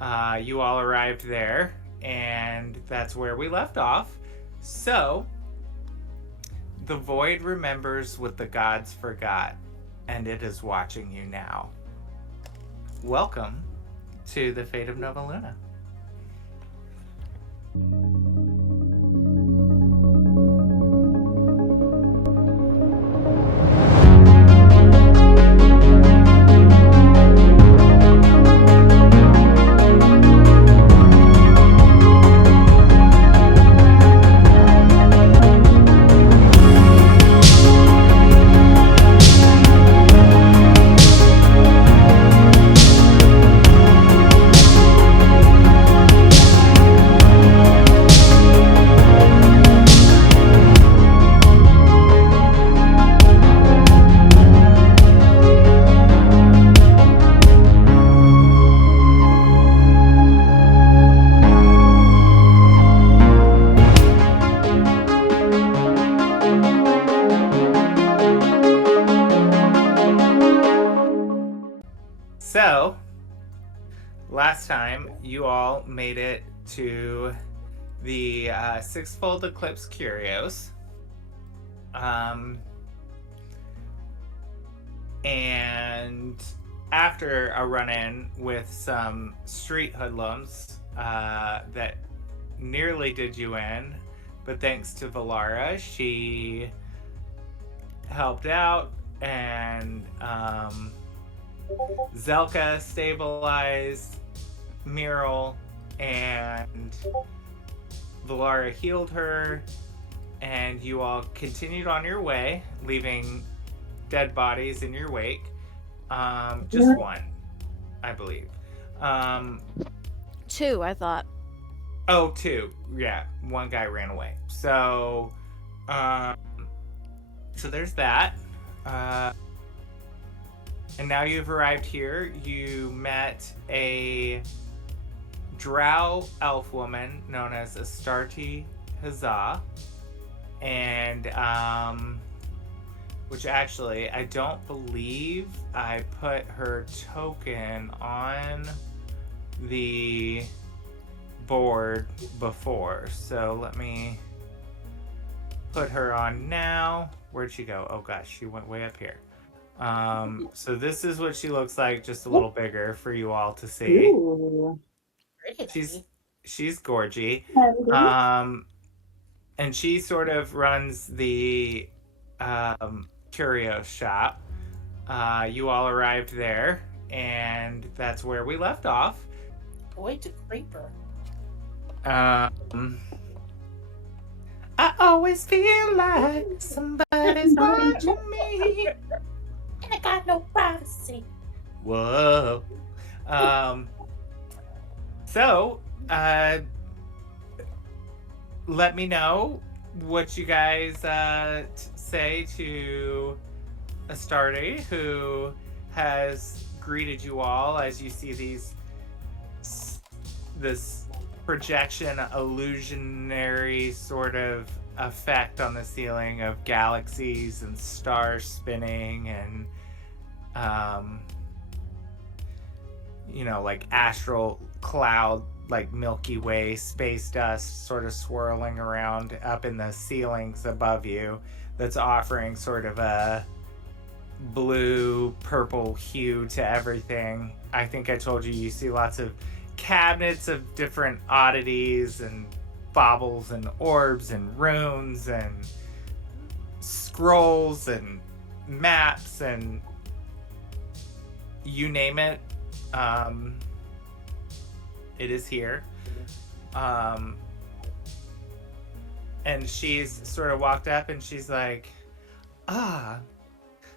You all arrived there, and that's where we left off. So, the void remembers what the gods forgot, and it is watching you now. Welcome to the Fate of Nova Luna. So, last time you all made it to the Sixfold Eclipse Curios. And after a run-in with some street hoodlums that nearly did you in, but thanks to Valara, she helped out, and Zelka stabilized Muriel, and Valara healed her, and you all continued on your way, leaving dead bodies in your wake. Just one, I believe. Two, I thought. Oh, two. Yeah, one guy ran away. So there's that. And now you've arrived here. You met a drow elf woman known as Astarte Huzzah. And, which actually, I don't believe I put her token on the board before. So let me put her on now. Where'd she go? Oh gosh, she went way up here. So this is what she looks like, just a little bigger for you all to see. Ooh. She's gorgy. And she sort of runs the curio shop. You all arrived there, and that's where we left off. Boy to creeper. I always feel like somebody's watching me. And I got no privacy. Whoa. So, let me know what you guys say to Astarte, who has greeted you all as you see this projection illusionary sort of effect on the ceiling of galaxies and stars spinning and like astral cloud, like Milky Way space dust sort of swirling around up in the ceilings above you, that's offering sort of a blue purple hue to everything. I think I told you see lots of cabinets of different oddities and baubles and orbs and runes and scrolls and maps and you name it. It is here. And she's sort of walked up and she's like,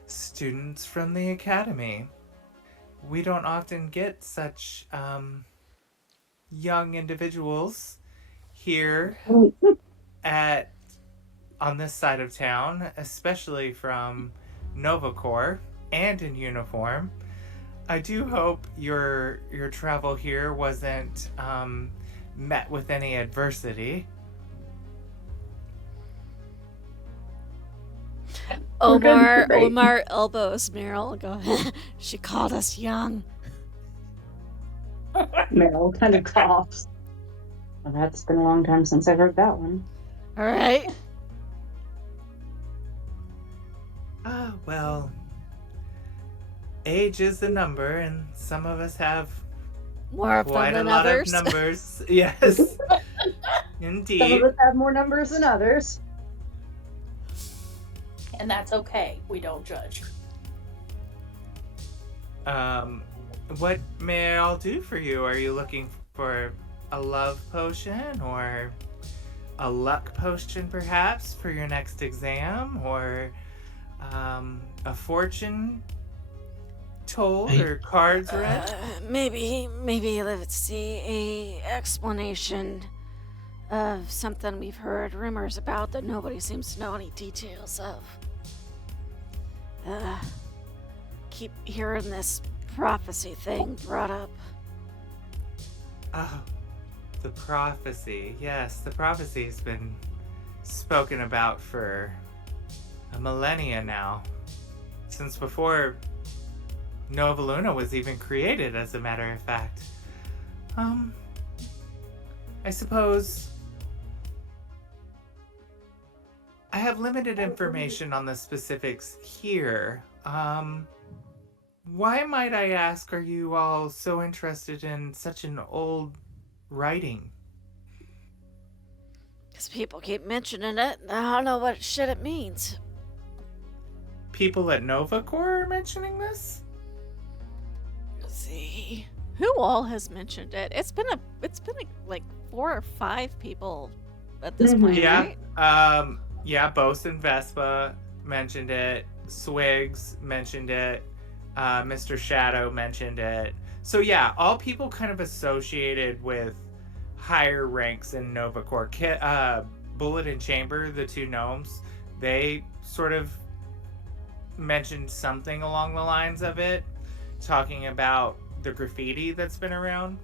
students from the academy. We don't often get such young individuals here on this side of town, especially from Novacor and in uniform. I do hope your travel here wasn't met with any adversity. Omar elbows Meryl. Go ahead. She called us young. Meryl kind of coughs. Well, that's been a long time since I've heard that one. All right. Well, age is a number, and some of us have More of quite them a than lot others. of numbers. Yes, Some indeed. of us have more numbers than others. And that's okay. We don't judge. What may I all do for you? Are you looking for a love potion or a luck potion, perhaps, for your next exam, or a fortune told or cards read? Maybe let's see, a explanation of something we've heard rumors about that nobody seems to know any details of. Keep hearing this prophecy thing brought up. Oh, the prophecy. Yes, the prophecy has been spoken about for a millennia now. Since before Nova Luna was even created, as a matter of fact. I suppose I have limited information on the specifics here. Why, might I ask, are you all so interested in such an old writing? Because people keep mentioning it, and I don't know what shit it means. People at NovaCore are mentioning this? Let's see. Who all has mentioned it? It's been like 4 or 5 people at this point, Yeah. right? Yeah, Bose and Vespa mentioned it. Swigs mentioned it. Mr. Shadow mentioned it. So yeah, all people kind of associated with higher ranks in NovaCore. Bullet and Chamber, the 2 gnomes, they sort of mentioned something along the lines of it, talking about the graffiti that's been around.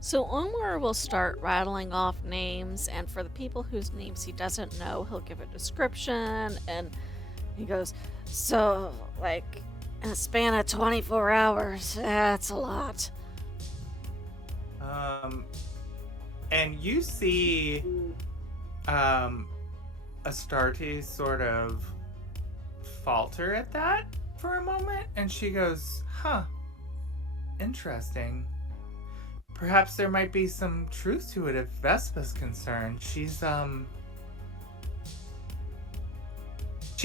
So Omar will start rattling off names, and for the people whose names he doesn't know, he'll give a description, and he goes, so, like, in a span of 24 hours, that's a lot. And you see Astarte sort of falter at that for a moment, and she goes, huh, interesting. Perhaps there might be some truth to it if Vespa's concerned. She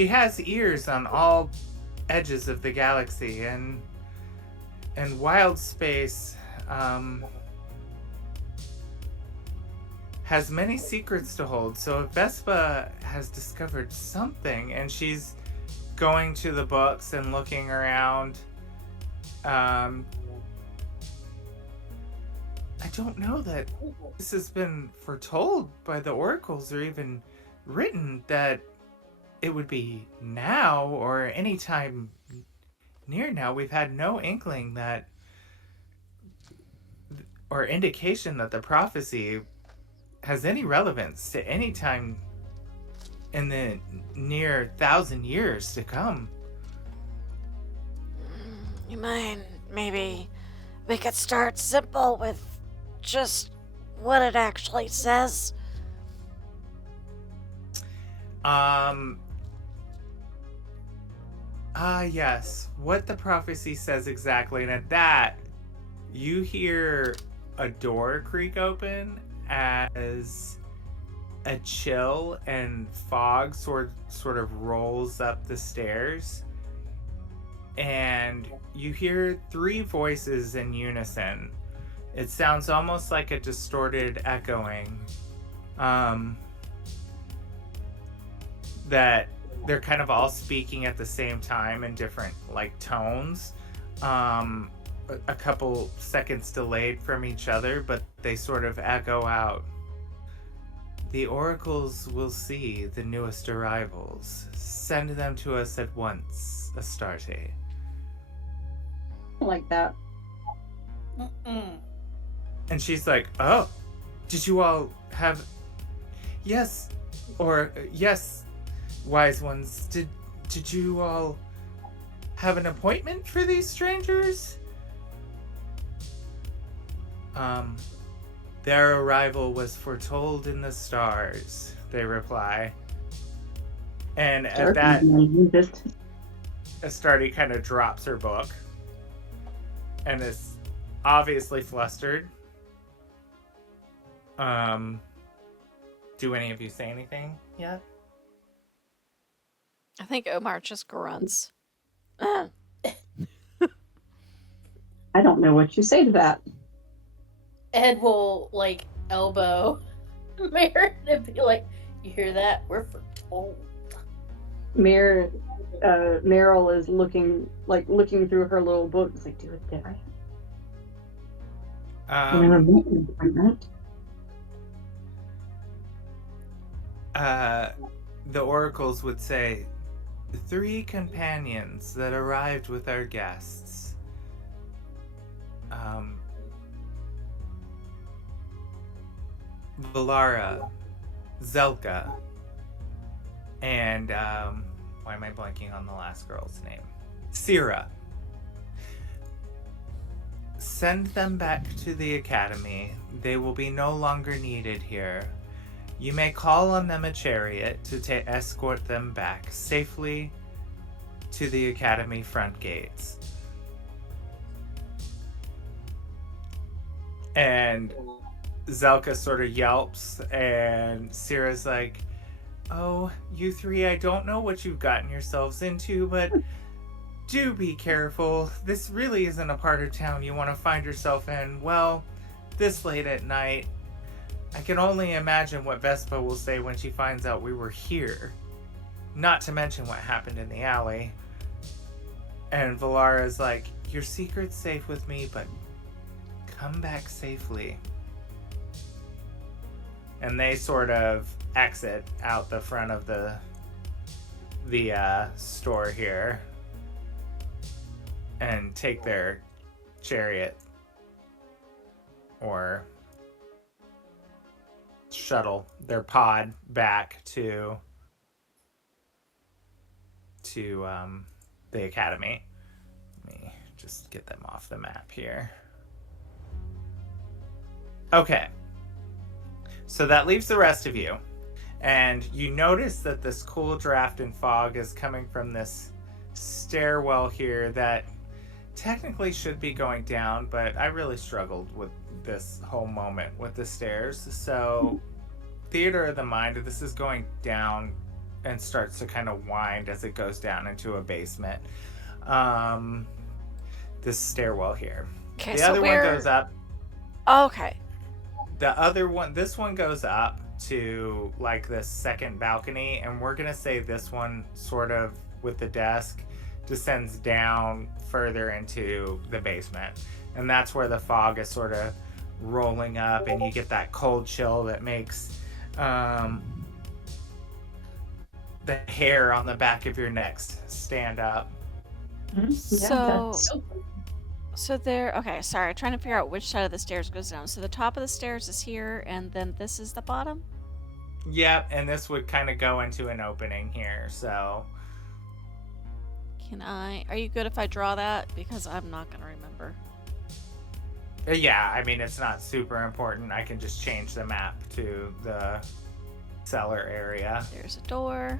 has ears on all edges of the galaxy, and wild space has many secrets to hold. So if Vespa has discovered something, and she's going to the books and looking around, I don't know that this has been foretold by the oracles or even written that it would be now or any time near now. We've had no inkling that or indication that the prophecy has any relevance to any time in the near 1,000 years to come. You mind maybe we could start simple with just what it actually says? Yes. What the prophecy says exactly, and at that, you hear a door creak open as a chill and fog sort of rolls up the stairs, and you hear 3 voices in unison. It sounds almost like a distorted echoing. That they're kind of all speaking at the same time in different like tones. A couple seconds delayed from each other, but they sort of echo out. The oracles will see the newest arrivals. Send them to us at once, Astarte. Like that. Mm-mm. And she's like, oh, did you all have... Yes, or yes, wise ones, did you all have an appointment for these strangers? Their arrival was foretold in the stars, they reply. And at that, Astarte kind of drops her book and is obviously flustered. Do any of you say anything yet? I think Omar just grunts. I don't know what you say to that. Ed will like elbow Mary and be like, "You hear that? We're foretold." Meryl is looking through her little book. It's like, did I never mentioned that. The oracles would say, 3 companions that arrived with our guests. Valara, Zelka, and why am I blanking on the last girl's name? Syrah. Send them back to the academy. They will be no longer needed here. You may call on them a chariot to escort them back safely to the academy front gates. And Zelka sort of yelps, and Syrah's like, "Oh, you 3, I don't know what you've gotten yourselves into, but do be careful. This really isn't a part of town you want to find yourself in. Well, this late at night. I can only imagine what Vespa will say when she finds out we were here. Not to mention what happened in the alley." And Valara's like, "Your secret's safe with me, but come back safely." And they sort of exit out the front of the store here and take their chariot or shuttle, their pod, back to the academy. Let me just get them off the map here. Okay. So that leaves the rest of you. And you notice that this cool draft and fog is coming from this stairwell here that technically should be going down, but I really struggled with this whole moment with the stairs. So theater of the mind, this is going down and starts to kind of wind as it goes down into a basement. This stairwell here. Okay, the other one goes up. Okay. The other one, this one goes up to like this second balcony, and we're gonna say this one sort of with the desk descends down further into the basement, and that's where the fog is sort of rolling up, and you get that cold chill that makes the hair on the back of your neck stand up. So there, okay, sorry, trying to figure out which side of the stairs goes down. So the top of the stairs is here, and then this is the bottom? Yep, and this would kind of go into an opening here, so. Are you good if I draw that? Because I'm not going to remember. Yeah, I mean, it's not super important. I can just change the map to the cellar area. There's a door.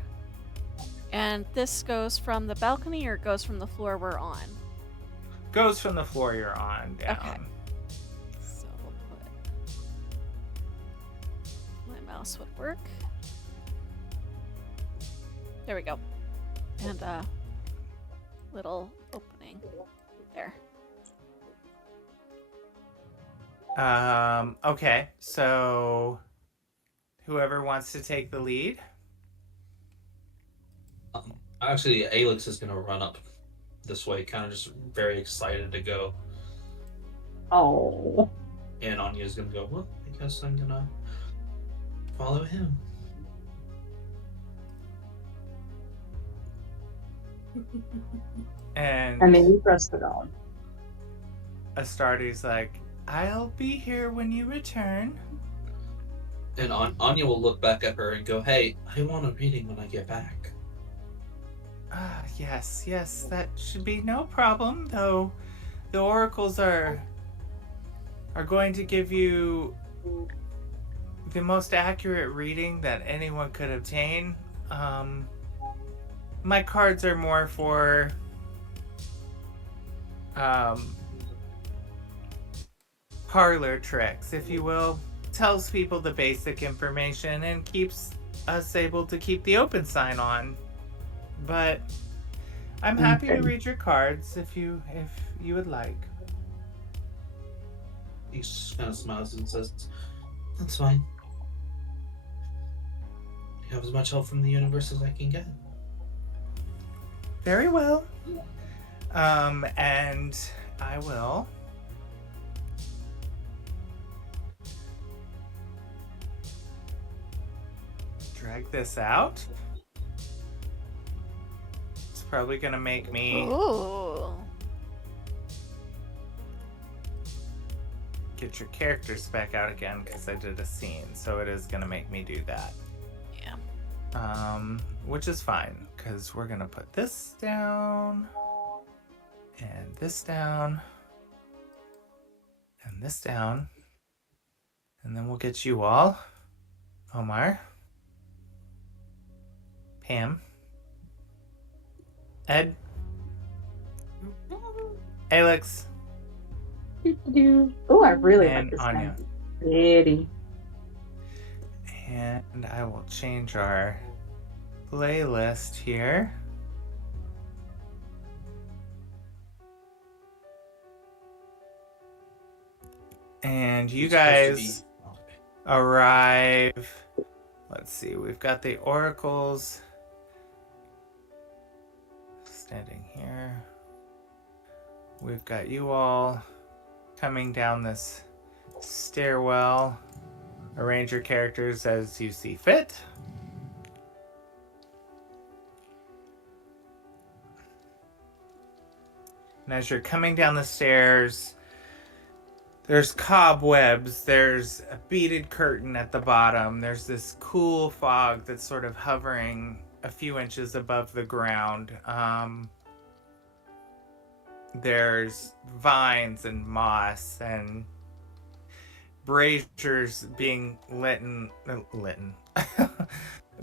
And this goes from the balcony, or it goes from the floor we're on? Goes from the floor you're on down. Okay. So we'll put... My mouse would work. There we go. And a little opening there. Okay, so whoever wants to take the lead. Actually, Alex is gonna run up this way, kind of just very excited to go. Oh. And Anya's gonna go, well, I guess I'm gonna follow him. And you press the dog. Astarte's like, "I'll be here when you return." And Anya will look back at her and go, hey, I want a reading when I get back. Yes, that should be no problem, though the oracles are are going to give you the most accurate reading that anyone could obtain. My cards are more for parlor tricks, if you will. Tells people the basic information and keeps us able to keep the open sign on. But I'm happy to read your cards if you would like. He just kind of smiles and says, "That's fine. I have as much help from the universe as I can get." Very well. And I will drag this out. It's probably gonna make me Ooh. get your character spec out again because I did a scene, so it is gonna make me do that. Yeah. Which is fine because we're gonna put this down and this down and this down, and then we'll get you all, Omar, Pam, Ed, Alex, Oh, I really and like this Anya. guy. Pretty. And I will change our playlist here. And you It's supposed guys to be- arrive. Let's see, we've got the oracles standing here. We've got you all coming down this stairwell. Arrange your characters as you see fit. And as you're coming down the stairs, there's cobwebs, there's a beaded curtain at the bottom, there's this cool fog that's sort of hovering a few inches above the ground. There's vines and moss and braziers being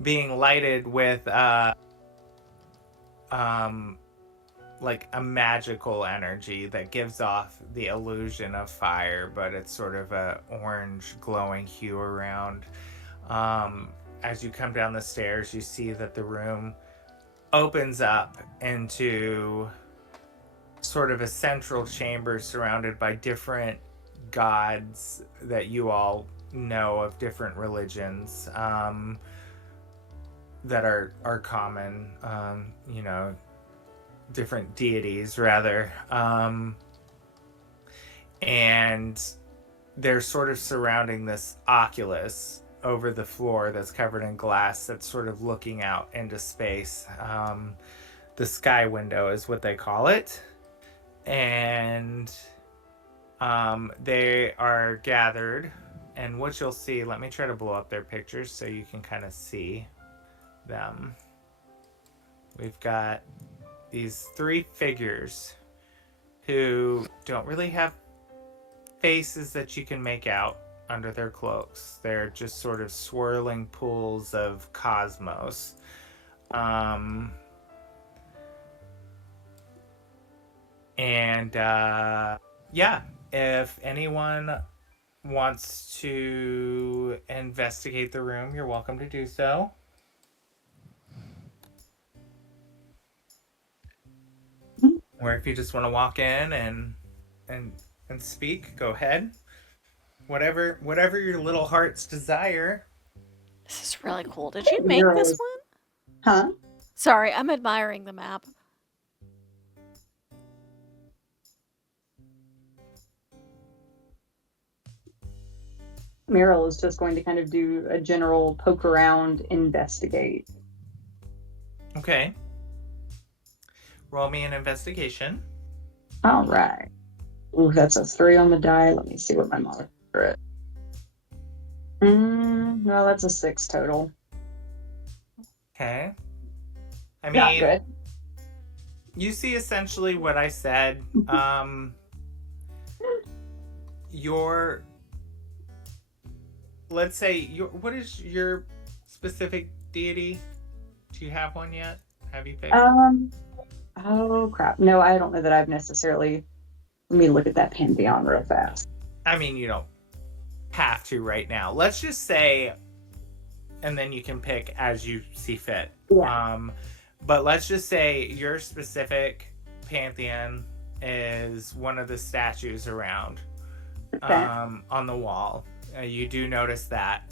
being lighted with like a magical energy that gives off the illusion of fire, but it's sort of a orange glowing hue around. As you come down the stairs, you see that the room opens up into sort of a central chamber surrounded by different gods that you all know of different religions that are common, different deities rather, and they're sort of surrounding this oculus over the floor that's covered in glass that's sort of looking out into space. The sky window is what they call it. And they are gathered, and what you'll see, let me try to blow up their pictures so you can kind of see them. We've got these three figures who don't really have faces that you can make out under their cloaks. They're just sort of swirling pools of cosmos. If anyone wants to investigate the room, you're welcome to do so. Or if you just want to walk in and speak, go ahead. Whatever your little heart's desire. This is really cool. Did you make this one? Huh? Sorry, I'm admiring the map. Meryl is just going to kind of do a general poke around, investigate. Okay. Roll me an investigation. All right. Ooh, that's a 3 on the die. Let me see what my modifier is. No, that's a 6 total. Okay. I Not mean, good. you see essentially what I said. your, let's say, what is your specific deity? Do you have one yet? Have you picked? Oh crap. No, I don't know that I've necessarily. Let me look at that pantheon real fast. I mean, you don't have to right now. Let's just say, and then you can pick as you see fit. Yeah. But let's just say your specific pantheon is one of the statues around Okay. on the wall. You do notice that.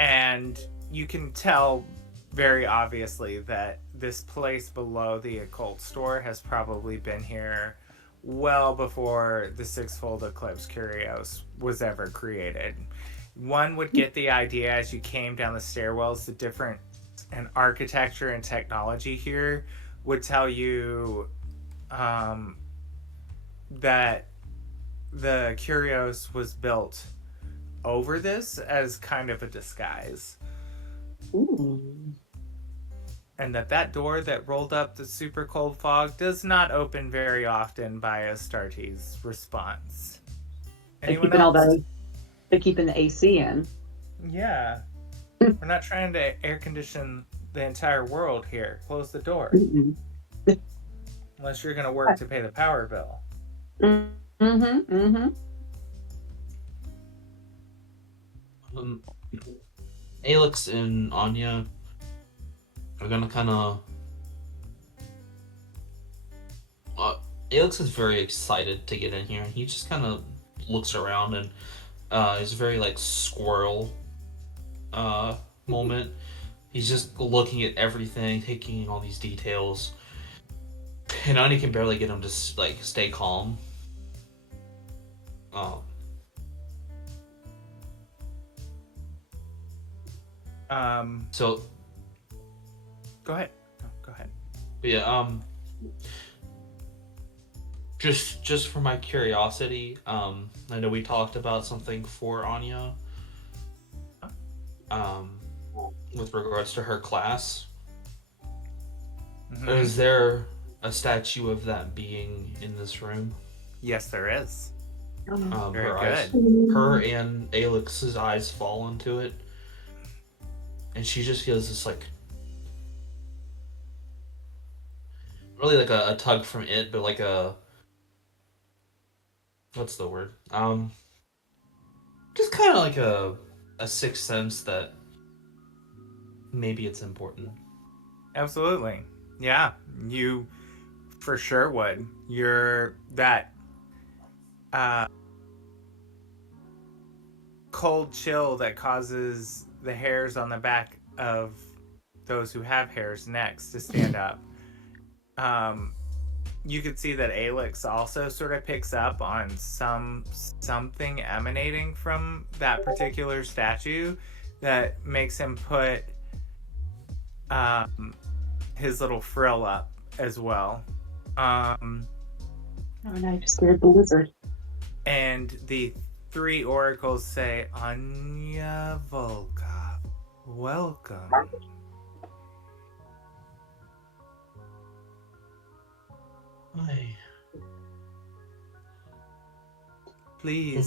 And you can tell very obviously that this place below the occult store has probably been here well before the Sixfold Eclipse Curios was ever created. One would get the idea as you came down the stairwells, the different and architecture and technology here would tell you that the Curios was built over this as kind of a disguise. Ooh. And that door that rolled up the super cold fog does not open very often by Astarte's response. Anyone else? They're keeping the AC in. Yeah. We're not trying to air condition the entire world here. Close the door. Mm-mm. Unless you're going to work to pay the power bill. Alex and Anya are gonna kind of. Alex is very excited to get in here, and he just kind of looks around and is very like squirrel moment. He's just looking at everything, taking in all these details, and Anya can barely get him to like stay calm. So go ahead. Oh, go ahead. Yeah, just for my curiosity, I know we talked about something for Anya. With regards to her class. Mm-hmm. Is there a statue of that being in this room? Yes, there is. Very her good. eyes, her and Alex's eyes fall into it, and she just feels this like really like a tug from it, but like a what's the word? Just kind of like a sixth sense that maybe it's important. Absolutely. Yeah, you for sure would. You're that cold chill that causes the hairs on the back of those who have hairs necks to stand up. You could see that Alex also sort of picks up on something emanating from that particular statue that makes him put his little frill up as well. Oh, no, I just scared the wizard. And the three oracles say, Anya Volkov, welcome. Hi. Please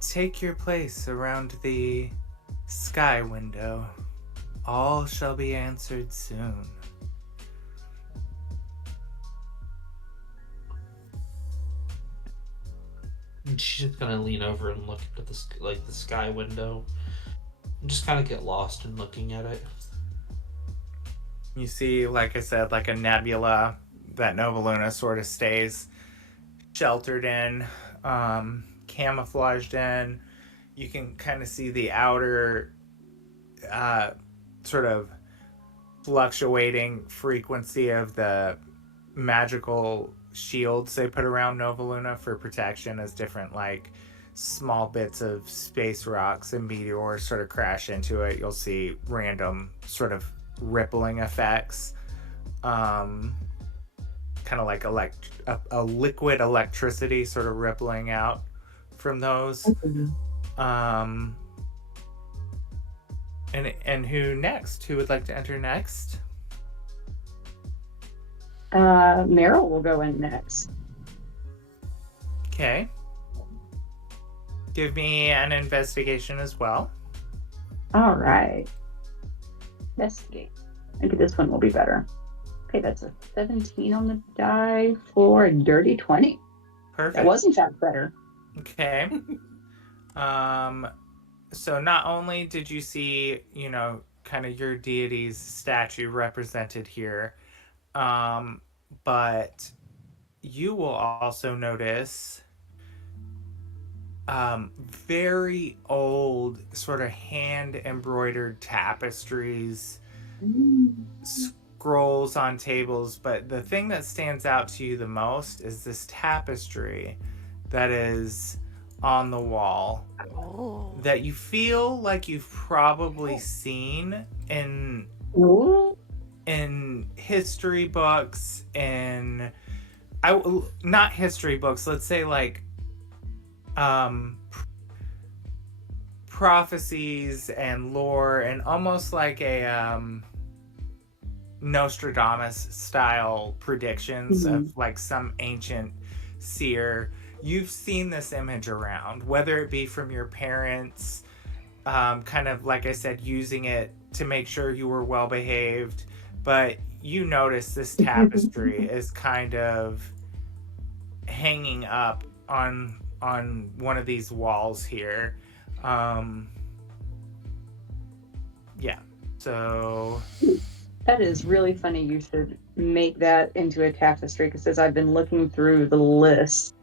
take your place around the sky window. All shall be answered soon. And she's just gonna lean over and look at the sky window, and just kind of get lost in looking at it. You see, like I said, like a nebula that Nova Luna sort of stays sheltered in, camouflaged in. You can kind of see the outer sort of fluctuating frequency of the magical shields they put around Nova Luna for protection as different like small bits of space rocks and meteors sort of crash into it. You'll see random sort of rippling effects, kind of like a liquid electricity sort of rippling out from those. And who next? Who would like to enter next? Meryl will go in next. Okay. Give me an investigation as well. All right. Investigate. Maybe this one will be better. Okay, that's a 17 on the die for a dirty 20. Perfect. That was in fact better. Okay. So not only did you see, kind of your deity's statue represented here, but you will also notice very old sort of hand embroidered tapestries, scrolls on tables, but the thing that stands out to you the most is this tapestry that is on the wall that you feel like you've probably seen in history books, not history books, let's say like prophecies and lore, and almost like a Nostradamus style predictions of like some ancient seer. You've seen this image around, whether it be from your parents, kind of like I said, using it to make sure you were well behaved, but you notice this tapestry is kind of hanging up on one of these walls here. Yeah, so that is really funny. You should make that into a tapestry, because as I've been looking through the list,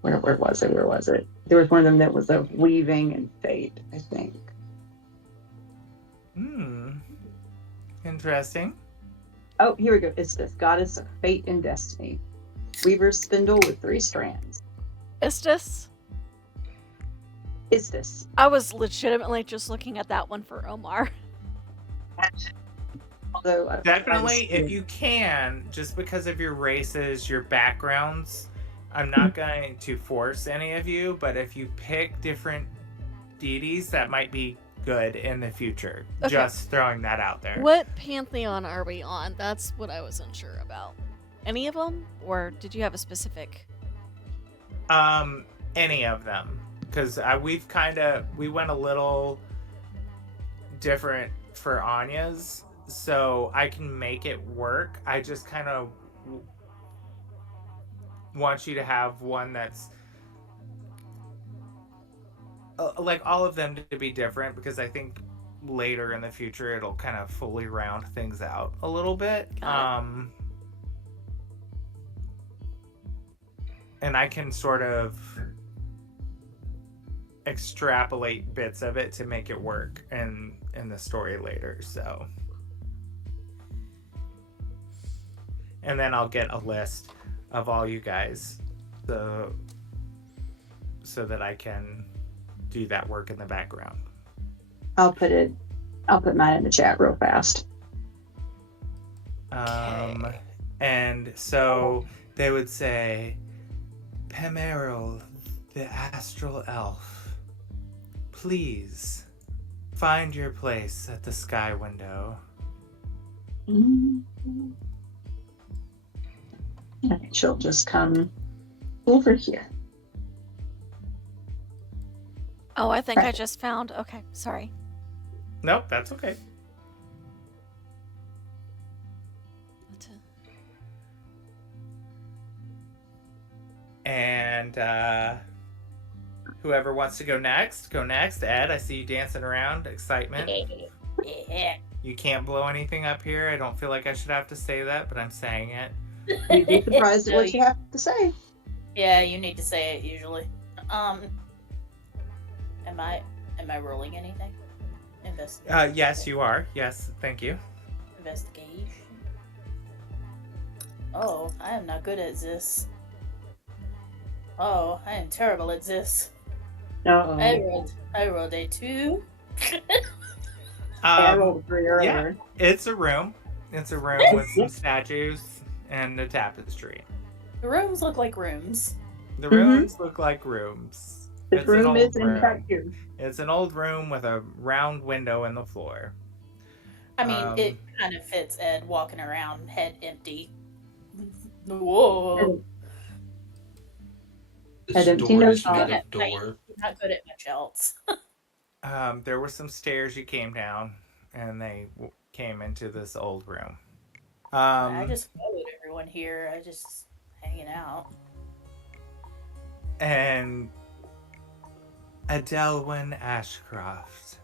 where was it? There was one of them that was of weaving and fate, I think. Interesting. Oh, here we go. It's this goddess of fate and destiny. Weaver's spindle with 3 strands. Istis? Istis. I was legitimately just looking at that one for Omar. Although definitely, if you can, just because of your races, your backgrounds, I'm not going to force any of you, but if you pick different deities, that might be good in the future. Okay. Just throwing that out there. What pantheon are we on? That's what I was unsure about. Any of them? Or did you have a specific? Any of them. Because we went a little different for Anya's, so I can make it work. I just kind of want you to have one that's like all of them to be different, because I think later in the future it'll kind of fully round things out a little bit. And I can sort of extrapolate bits of it to make it work in the story later, so. And then I'll get a list of all you guys so that I can do that work in the background. I'll put mine in the chat real fast. And so they would say, Pemeril, the astral elf, please find your place at the sky window. And she'll just come over here. Oh, I think I Right. just found. Okay, sorry. Nope, that's okay. And whoever wants to go next, go next. Ed, I see you dancing around. Excitement. Yeah. You can't blow anything up here. I don't feel like I should have to say that, but I'm saying it. You'd be surprised at what you have to say. Yeah, you need to say it usually. Am I rolling anything? Yes, you are. Yes, thank you. Investigation. Oh, I am not good at this. Oh, I am terrible at this. No. I rolled a 2. I rolled 3 earlier. It's a room. It's a room with some statues and a tapestry. The rooms look like rooms. The rooms look like rooms. This room is in fact here. It's an old room with a round window in the floor. I mean, it kind of fits Ed walking around head empty. Whoa. This Adam, do you door know is how- not Good a at fight. door. I'm not good at much else. There were some stairs you came down, and they came into this old room. I just followed everyone here. I just hanging out. And Adelwyn Ashcroft,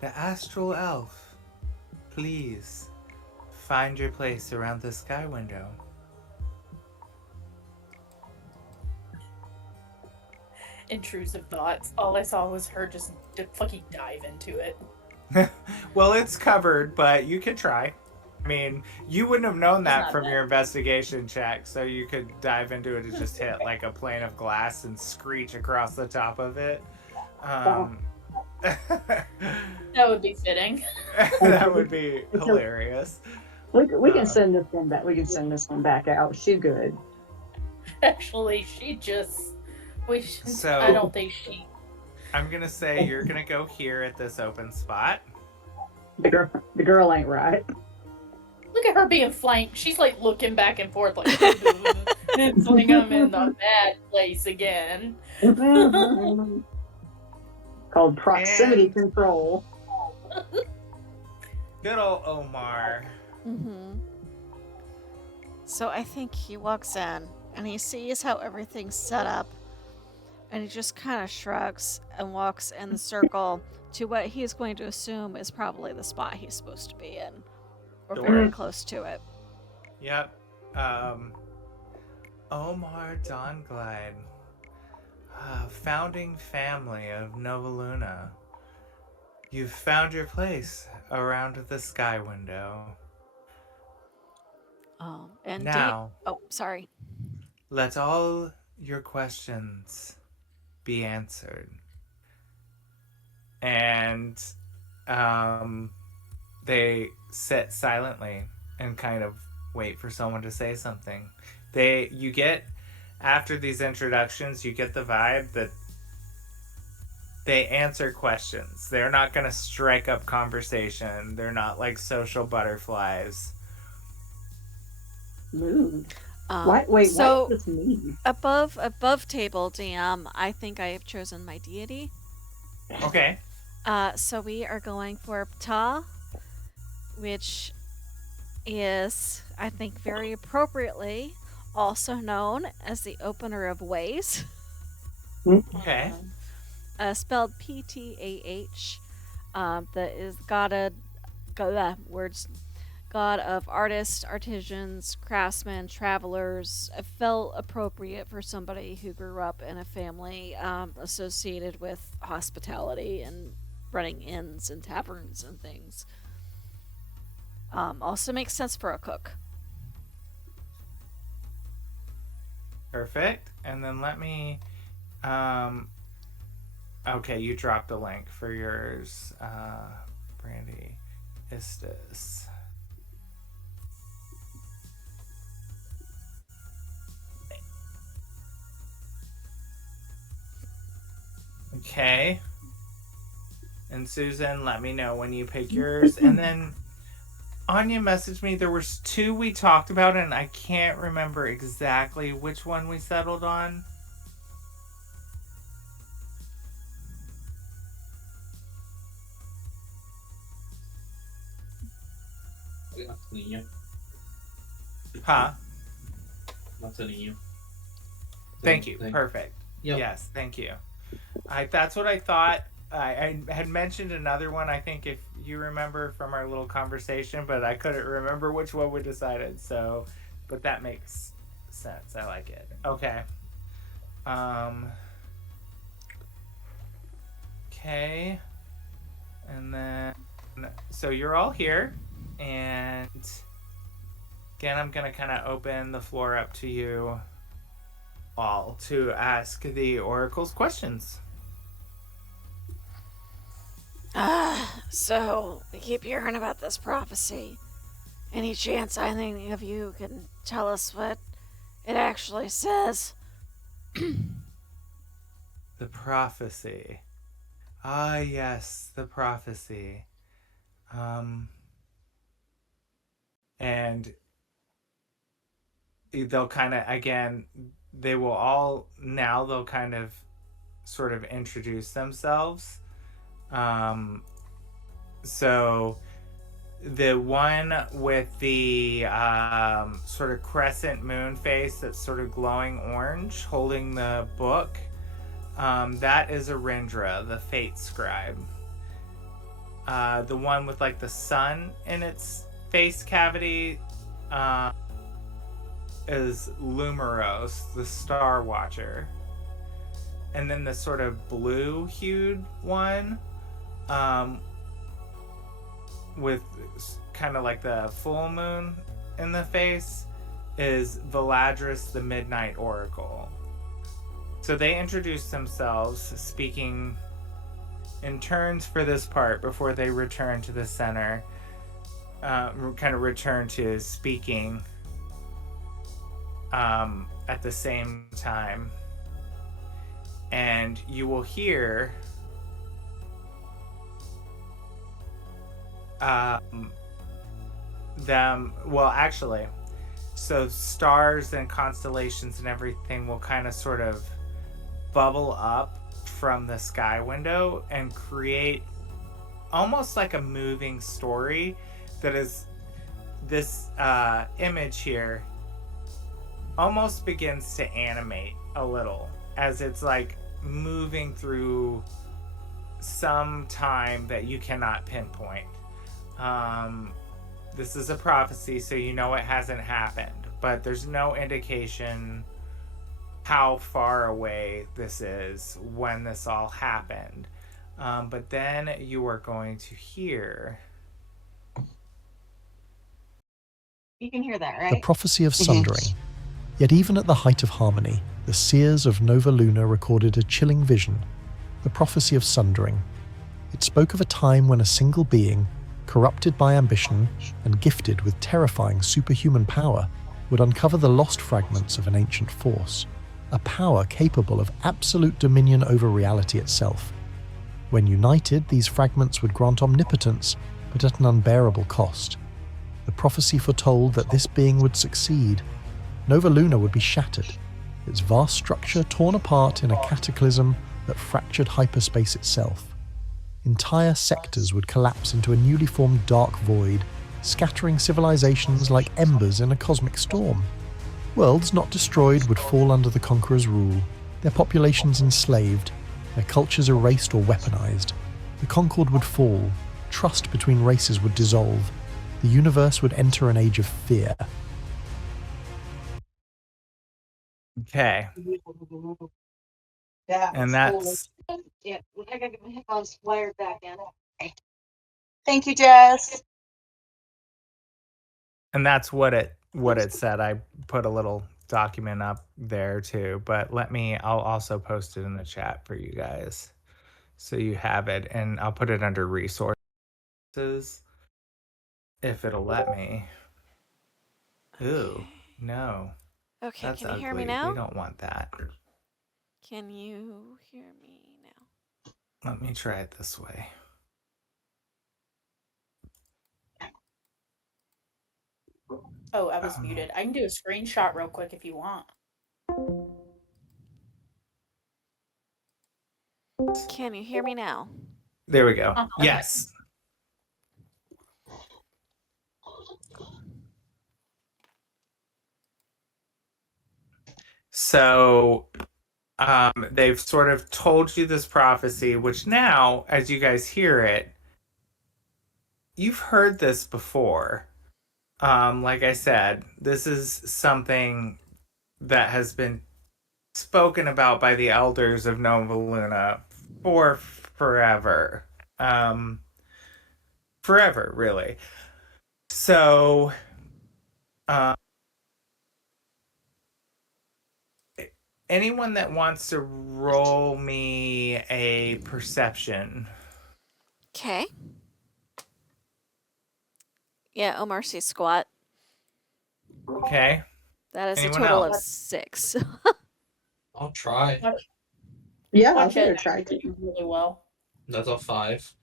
the astral elf, please find your place around the sky window. Intrusive thoughts. All I saw was her just fucking dive into it. Well, it's covered, but you can try. I mean, you wouldn't have known It's that not from bad. your investigation check, so you could dive into it and just hit like a plane of glass and screech across the top of it. That would be fitting. That would be hilarious. We can send this one back. We can send this one back out. She's good. Actually, she just. So- I don't think she. I'm gonna say you're gonna go here at this open spot. The girl ain't right. Look at her being flanked. She's like looking back and forth, like, it's like I'm in the bad place again. Called proximity And- control. Good old Omar. Mm-hmm. So I think he walks in and he sees how everything's set up, and he just kind of shrugs and walks in the circle to what he's going to assume is probably the spot he's supposed to be in, or Sure. very close to it. Yep. Omar Dawnglide, founding family of Nova Luna. You've found your place around the sky window. And Now, oh, sorry. let all your questions be answered. And they sit silently and kind of wait for someone to say something. You get, after these introductions, you get the vibe that they answer questions. They're not going to strike up conversation. They're not like social butterflies. Mood. Wait, so what does this mean? above table DM, I think I have chosen my deity. Okay. So we are going for Ptah, which is, I think, very appropriately also known as the opener of ways. Okay. Spelled Ptah. That is god of artists, artisans, craftsmen, travelers. It felt appropriate for somebody who grew up in a family associated with hospitality and running inns and taverns and things. Also makes sense for a cook. Perfect. And then let me okay, you dropped a link for yours, Brandy Istis. Okay. And Susan, let me know when you pick yours. And then Anya messaged me. There was two we talked about, and I can't remember exactly which one we settled on. Huh? Thank you. Perfect. Yep. Yes, thank you. That's what I thought. I had mentioned another one, I think, if you remember from our little conversation, but I couldn't remember which one we decided. So, but that makes sense. I like it. Okay. Okay. And then, so you're all here, and again, I'm gonna kind of open the floor up to you all to ask the oracle's questions. So we keep hearing about this prophecy. Any chance any of you can tell us what it actually says? The prophecy. Ah, yes, the prophecy. And they'll kind of, again, they will all, now they'll kind of sort of introduce themselves. So the one with the sort of crescent moon face that's sort of glowing orange holding the book, that is Arindra, the Fate Scribe. The one with like the sun in its face cavity is Lumeros, the Star Watcher. And then the sort of blue-hued one, with kind of like the full moon in the face, is Valadris, the Midnight Oracle. So they introduce themselves, speaking in turns for this part before they return to the center, kind of return to speaking at the same time. And you will hear them, well, actually, so stars and constellations and everything will kind of sort of bubble up from the sky window and create almost like a moving story that is this image here almost begins to animate a little as it's like moving through some time that you cannot pinpoint. This is a prophecy, so you know it hasn't happened, but there's no indication how far away this is when this all happened. But then you are going to hear... You can hear that, right? The prophecy of sundering. Yet even at the height of harmony, the seers of Nova Luna recorded a chilling vision, the prophecy of sundering. It spoke of a time when a single being, corrupted by ambition and gifted with terrifying superhuman power, would uncover the lost fragments of an ancient force, a power capable of absolute dominion over reality itself. When united, these fragments would grant omnipotence, but at an unbearable cost. The prophecy foretold that this being would succeed. Nova Luna would be shattered, its vast structure torn apart in a cataclysm that fractured hyperspace itself. Entire sectors would collapse into a newly formed dark void, scattering civilizations like embers in a cosmic storm. Worlds not destroyed would fall under the conqueror's rule, their populations enslaved, their cultures erased or weaponized. The concord would fall, trust between races would dissolve, the universe would enter an age of fear. Okay. Yeah. And that's... Yeah, I gotta get my headphones wired back in. Thank you, Jess. And that's what it said. I put a little document up there too, but I'll also post it in the chat for you guys so you have it, and I'll put it under resources if it'll let me. Ooh, no. Okay, That's can you ugly. hear me now? We don't want that. Can you hear me now? Let me try it this way. Oh, I was muted. I can do a screenshot real quick if you want. Can you hear me now? There we go. Yes. So they've sort of told you this prophecy, which now, as you guys hear it, you've heard this before. Like I said, this is something that has been spoken about by the elders of Nova Luna for forever. Forever, really. So, anyone that wants to roll me a perception. Okay. Yeah, Omar sees squat. Okay. That is Anyone a total of else? 6. I'll try. Yeah, I'll Watch give it a it try. do really well. That's a 5.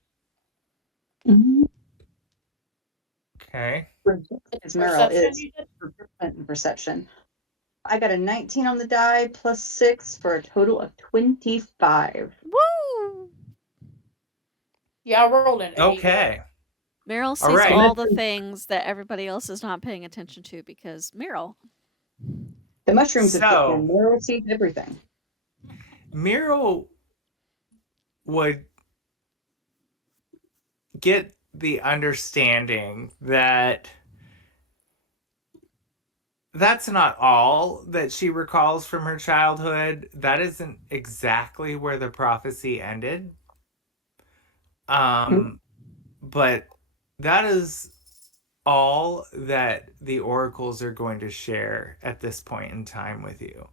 Okay. It's Merrill Perception, is you said? perception. I got a 19 on the die plus 6 for a total of 25. Woo! Yeah, I rolled an 8. Okay. Meryl All sees right. all the things that everybody else is not paying attention to because Meryl. The mushrooms have kicked So- in. Meryl sees everything. Miro would get the understanding that that's not all that she recalls from her childhood. That isn't exactly where the prophecy ended. But that is all that the oracles are going to share at this point in time with you.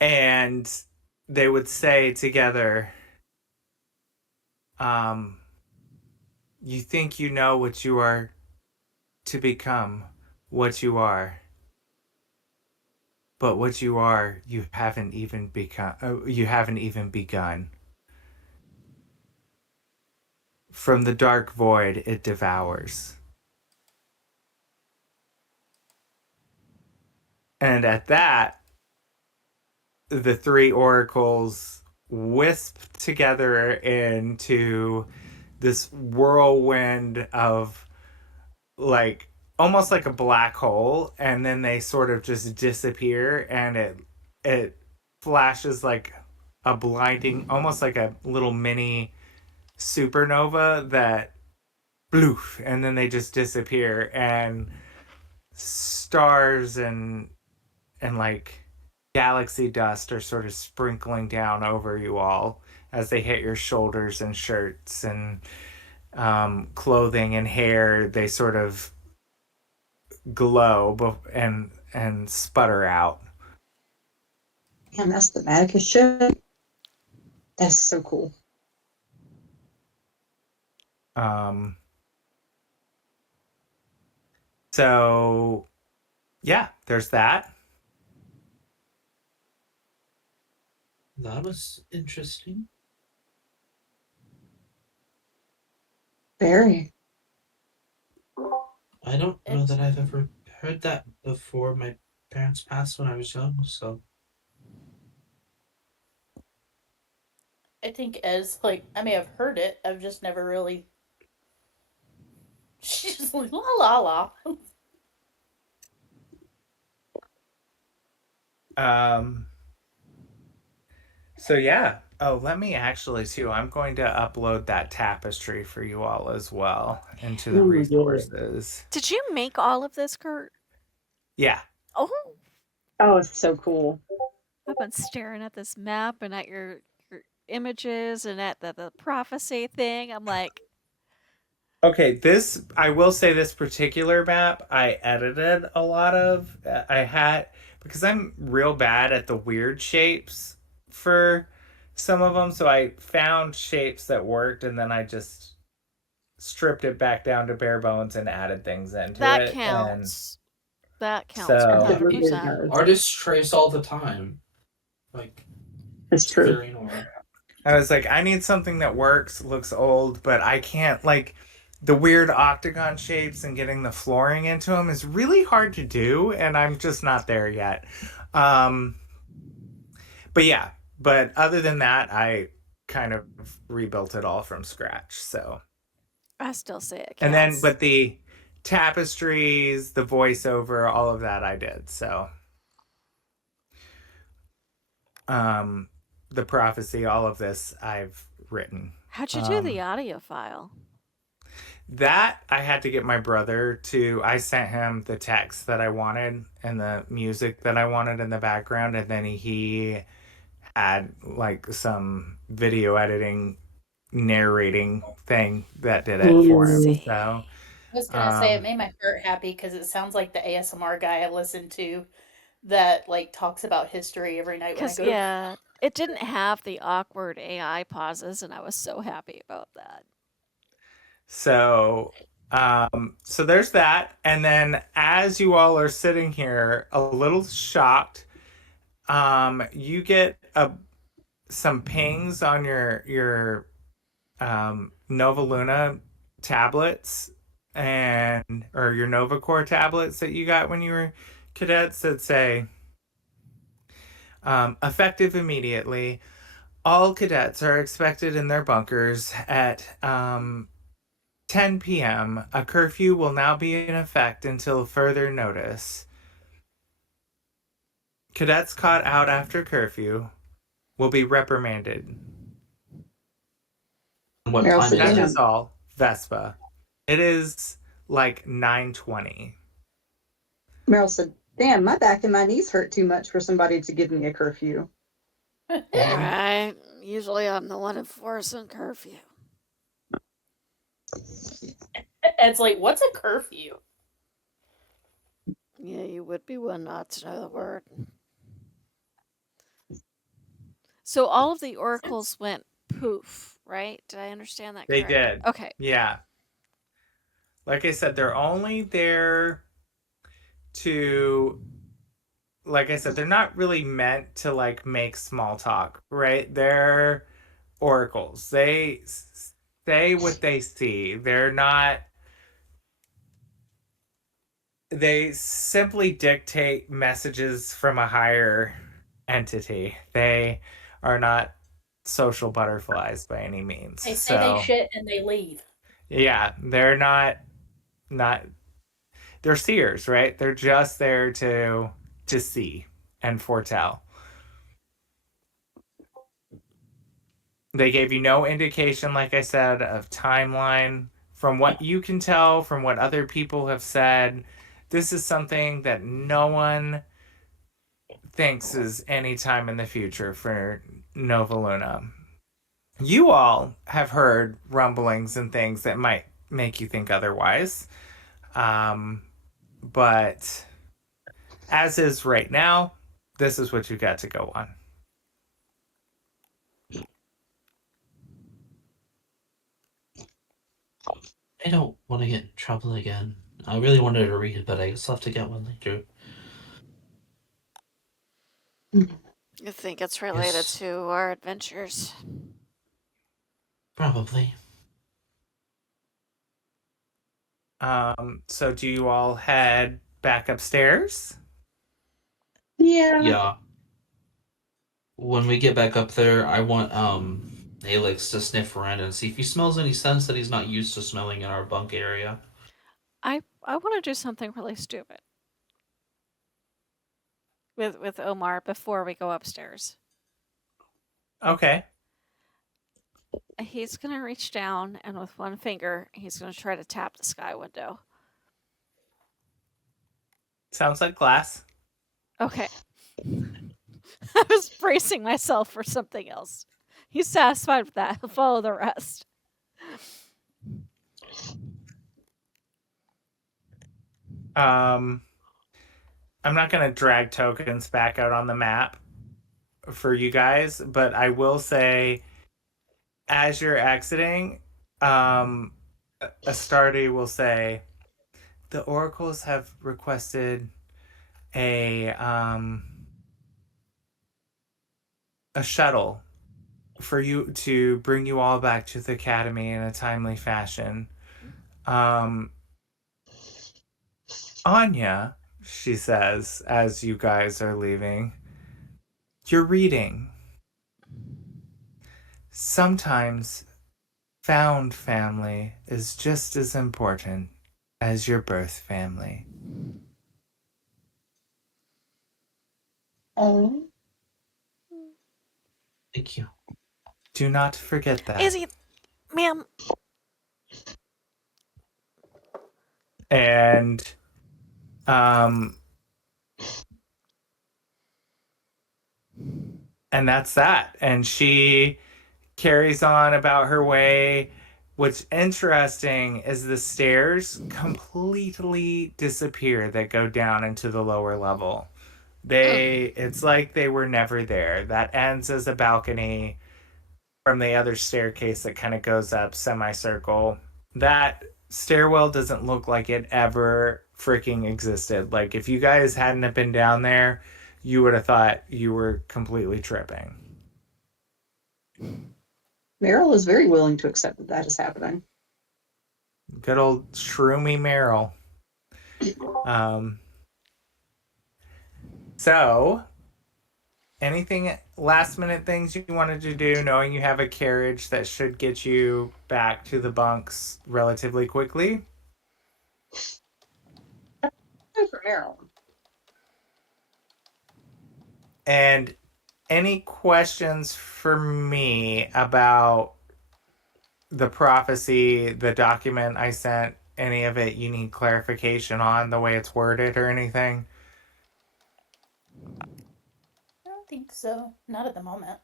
And they would say together, you think you know what you are to become, what you are. But what you are, you haven't even begun. From the dark void, it devours. And at that, the three oracles wisp together into this whirlwind of like almost like a black hole, and then they sort of just disappear, and it flashes like a blinding, almost like a little mini supernova that bloof, and then they just disappear, and stars and like galaxy dust are sort of sprinkling down over you all as they hit your shoulders and shirts and clothing and hair. They sort of glow and sputter out. Man, that's thematic as shit. That's so cool. So yeah, there's that. That was interesting. Very. I don't know that I've ever heard that before. My parents passed when I was young, so I think as like I may have heard it, I've just never really. She's just like la la la. So yeah. Oh, let me actually too. I'm going to upload that tapestry for you all as well into the Ooh, yeah. resources. Did you make all of this, Curt? Yeah. Oh, Oh, it's so cool. I've been staring at this map and at your images and at the prophecy thing. I'm like, Okay, this, I will say this particular map, I edited a lot of. I had, because I'm real bad at the weird shapes for some of them, so I found shapes that worked, and then I just stripped it back down to bare bones and added things into that it. counts. That counts So- 100%. artists trace all the time. Like It's true. very normal. I was like, I need something that works, looks old, but I can't, like, the weird octagon shapes and getting the flooring into them is really hard to do, and I'm just not there yet. But yeah, but other than that, I kind of rebuilt it all from scratch. So, I still say it counts. and then, but the tapestries, the voiceover, all of that I did. So, the prophecy, all of this I've written. How'd you do the audio file? That I had to get my brother to. I sent him the text that I wanted and the music that I wanted in the background, and then he had like some video editing, narrating thing that did it for him. Ooh. So I was gonna say it made my heart happy because it sounds like the ASMR guy I listen to that like talks about history every night when I Because, go to yeah, it didn't have the awkward AI pauses, and I was so happy about that. So, so there's that. And then as you all are sitting here, a little shocked, you get some pings on your Nova Luna tablets, or your Nova Core tablets that you got when you were cadets that say, effective immediately, all cadets are expected in their bunkers at 10 p.m. A curfew will now be in effect until further notice. Cadets caught out after curfew will be reprimanded. What Meryl time said, That is it? is all, Vespa. It is like 9:20. Meryl said, damn, my back and my knees hurt too much for somebody to give me a curfew. Right. Usually I'm the one enforcing curfew. It's like, what's a curfew? Yeah, you would be one not to know the word. So all of the oracles went poof, right? Did I understand that They correctly? did. Okay. Yeah. Like I said, they're only there to, like I said, they're not really meant to like make small talk, right? They're oracles. They say what they see. They simply dictate messages from a higher entity. They are not social butterflies by any means. They say they So, shit and they leave. yeah, they're not they're seers, right? They're just there to see and foretell. They gave you no indication, like I said, of timeline. From what you can tell, from what other people have said, this is something that no one thinks is any time in the future for Nova Luna. You all have heard rumblings and things that might make you think otherwise. But as is right now, this is what you got to go on. I don't want to get in trouble again. I really wanted to read, but I guess I'll have to get one later. You think it's related Yes. to our adventures? Probably. So do you all head back upstairs? Yeah. Yeah. When we get back up there, I want Alex to sniff around and see if he smells any scents that he's not used to smelling in our bunk area. I want to do something really stupid with Omar before we go upstairs. Okay. He's gonna reach down and with one finger, he's gonna try to tap the sky window. Sounds like glass. Okay. I was bracing myself for something else. He's satisfied with that. He'll follow the rest. I'm not gonna drag tokens back out on the map for you guys, but I will say, as you're exiting, Astarte will say, the oracles have requested a shuttle for you to bring you all back to the academy in a timely fashion. Anya, she says, as you guys are leaving, you're reading. Sometimes found family is just as important as your birth family. Oh. Thank you. Do not forget that. Izzy, ma'am. And that's that. And she carries on about her way. What's interesting is the stairs completely disappear that go down into the lower level. It's like they were never there. That ends as a balcony from the other staircase that kind of goes up semicircle. That stairwell doesn't look like it ever freaking existed. Like, if you guys hadn't have been down there, you would have thought you were completely tripping. Meryl is very willing to accept that that is happening. Good old Shroomy Merrill. So, anything last minute things you wanted to do, knowing you have a carriage that should get you back to the bunks relatively quickly? Good for Maryland. And any questions for me about the prophecy, the document I sent, any of it you need clarification on the way it's worded or anything? I don't think so. Not at the moment.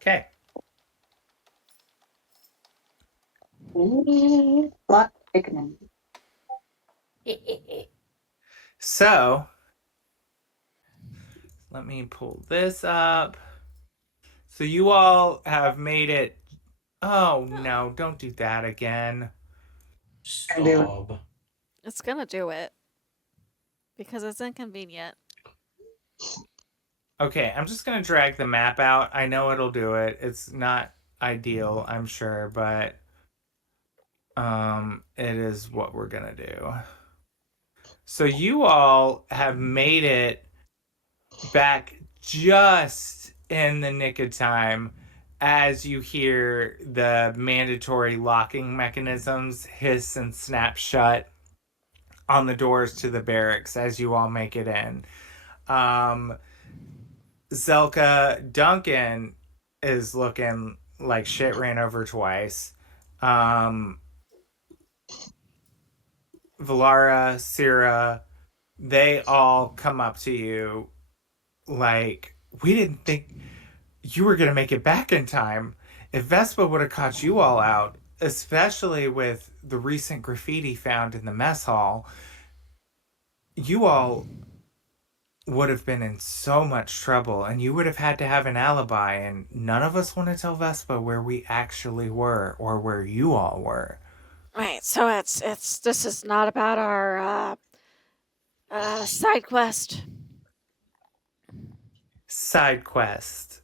Okay. Plot thickening. So, let me pull this up. So you all have made it. Oh no, don't do that again. Stop. It's gonna do it. Because it's inconvenient. Okay, I'm just gonna drag the map out. I know it'll do it. It's not ideal, I'm sure, but it is what we're gonna do. So you all have made it back just in the nick of time as you hear the mandatory locking mechanisms hiss and snap shut on the doors to the barracks as you all make it in. Zelka Duncan is looking like shit ran over twice. Valara, Syrah, they all come up to you like, we didn't think you were going to make it back in time. If Vespa would have caught you all out, especially with the recent graffiti found in the mess hall, you all would have been in so much trouble and you would have had to have an alibi, and none of us want to tell Vespa where we actually were or where you all were. Right, so it's this is not about our side quest. Side quest.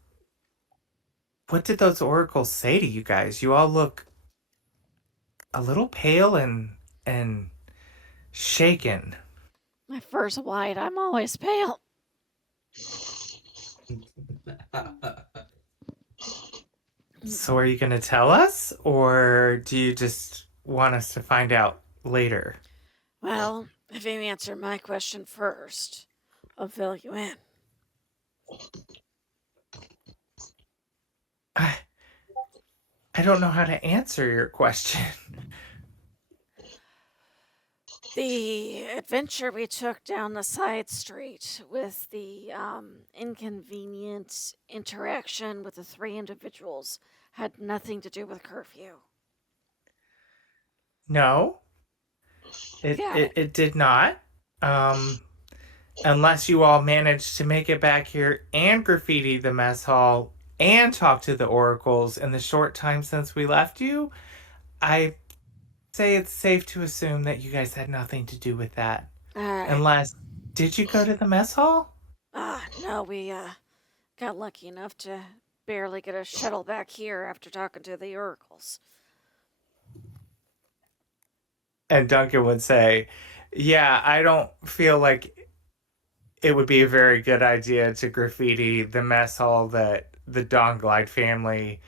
What did those oracles say to you guys? You all look a little pale and shaken. My fur's white, I'm always pale. So are you going to tell us, or do you just want us to find out later? Well, if you answer my question first, I'll fill you in. I don't know how to answer your question. The adventure we took down the side street with the inconvenient interaction with the 3 individuals had nothing to do with curfew. No, it did not. Unless you all managed to make it back here and graffiti the mess hall and talk to the oracles in the short time since we left you, I say it's safe to assume that you guys had nothing to do with that. Unless, did you go to the mess hall? No, we got lucky enough to barely get a shuttle back here after talking to the oracles. And Duncan would say, yeah, I don't feel like it would be a very good idea to graffiti the mess hall that the Dawnglide family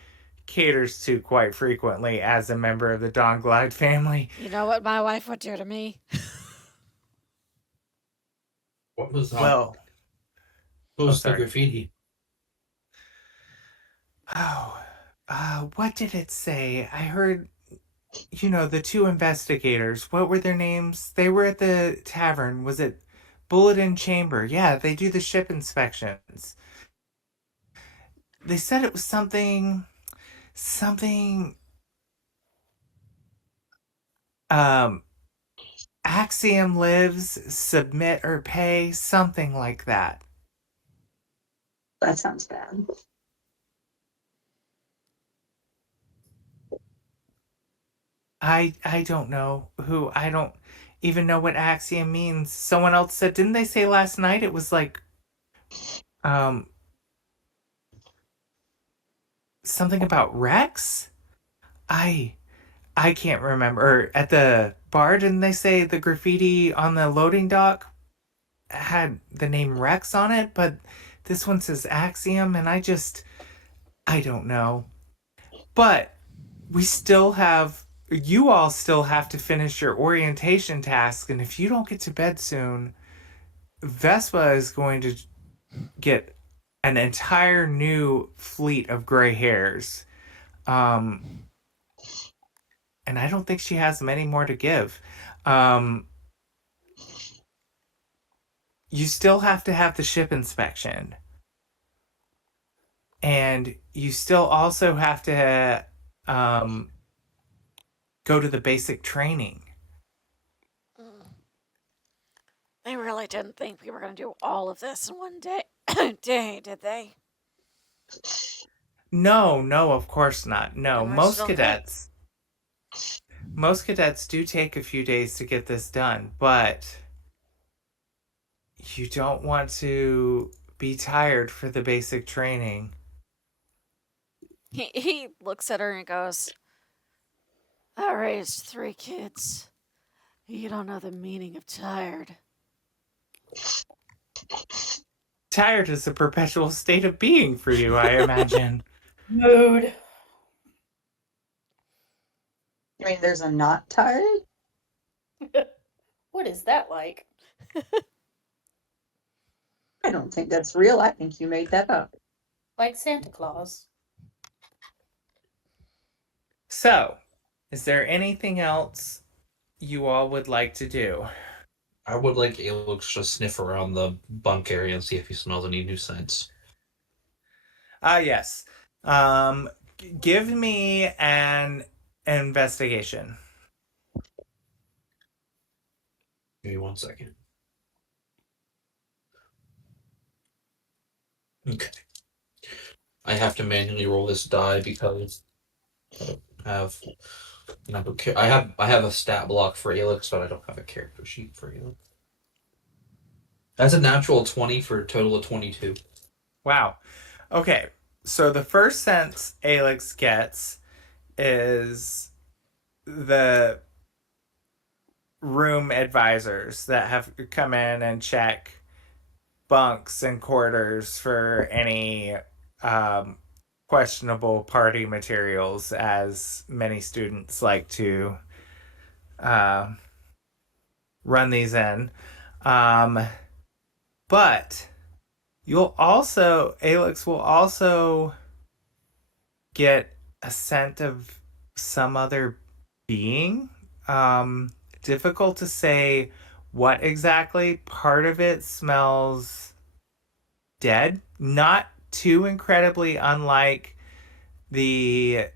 caters to quite frequently as a member of the Dawnglide family. You know what my wife would do to me? What was that? Well, what was the sorry. graffiti? What did it say? I heard, the 2 investigators. What were their names? They were at the tavern. Was it Bullet and Chamber? Yeah, they do the ship inspections. They said it was something Axiom lives, submit or pay, something like that. That sounds bad. I don't know who. I don't even know what Axiom means. Someone else said, didn't they say last night it was like something about Rex? I I can't remember. At the bar, didn't they say the graffiti on the loading dock had the name Rex on it? But this one says Axiom, and I don't know. But we still have, you all still have to finish your orientation task, and if you don't get to bed soon, Vespa is going to get an entire new fleet of gray hairs. And I don't think she has many more to give. Um, you still have to have the ship inspection. And you still also have to go to the basic training. They really didn't think we were going to do all of this in one day, did they? No, of course not. No, And we're still late. Most cadets do take a few days to get this done, but you don't want to be tired for the basic training. He looks at her and goes, I raised 3 kids. You don't know the meaning of tired. Tired is a perpetual state of being for you, I imagine. Mood. I mean, there's a not tired. What is that like? I don't think that's real. I think you made that up. Like Santa Claus. So, is there anything else you all would like to do? I would like Alex to sniff around the bunk area and see if he smells any new scents. Yes. Give me an investigation. Give me 1 second. Okay. I have to manually roll this die because I have I have a stat block for Alex, but I don't have a character sheet for Alex. That's a natural 20 for a total of 22. Wow. Okay. So the first sense Alex gets is the room advisors that have come in and check bunks and quarters for any questionable party materials, as many students like to run these in. But Alex will also get a scent of some other being. Difficult to say what exactly. Part of it smells dead, not too incredibly unlike the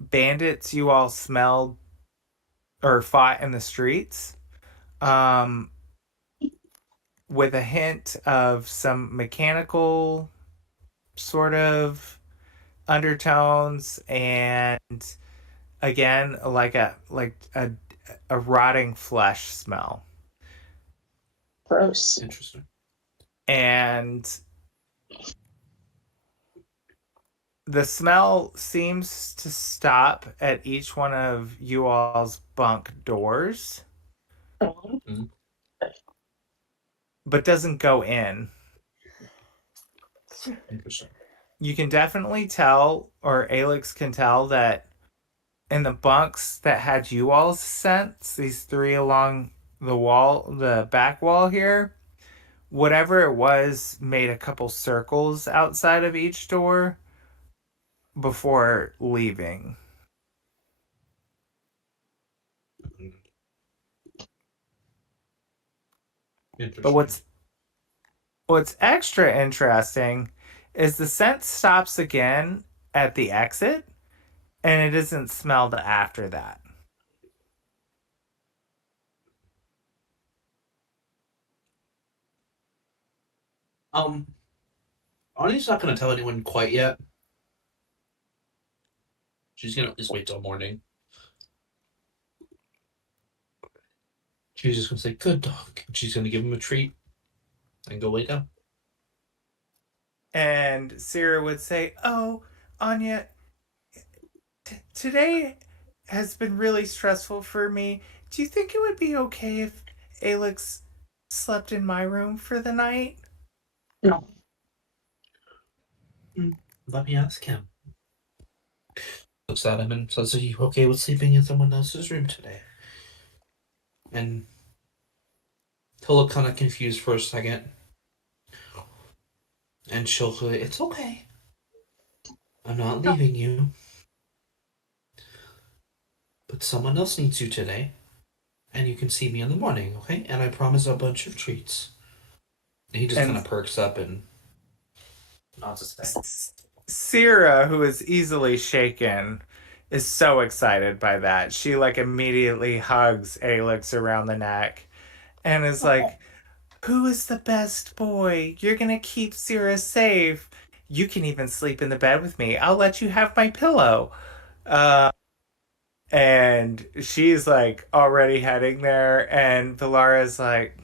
bandits you all smelled or fought in the streets, with a hint of some mechanical sort of undertones, and again like a rotting flesh smell. Gross. Interesting. And the smell seems to stop at each one of you all's bunk doors, Mhm. but doesn't go in. Interesting. You can definitely tell, or Alex can tell, that in the bunks that had you all's scents, these 3 along the wall, the back wall here, whatever it was made a couple circles outside of each door before leaving. Interesting. But what's extra interesting is the scent stops again at the exit, and it isn't smelled after that. Ani's not gonna tell anyone quite yet. She's gonna just wait till morning. She's just gonna say, "Good dog." She's gonna give him a treat and go lay down. And Sarah would say, "Oh, Anya, today has been really stressful for me. Do you think it would be okay if Alex slept in my room for the night?" No. Let me ask him. Looks at him and says, "Are you okay with sleeping in someone else's room today?" And he'll look kind of confused for a second. And she'll say, "It's okay. I'm not leaving you. But someone else needs you today. And you can see me in the morning, okay? And I promise a bunch of treats." And he just And- kind of perks up and nods his head. Sierra, who is easily shaken, is so excited by that. She like immediately hugs Alex around the neck and is like, "Who is the best boy? You're gonna keep Sierra safe. You can even sleep in the bed with me. I'll let you have my pillow." And she's like already heading there, and Valara's like,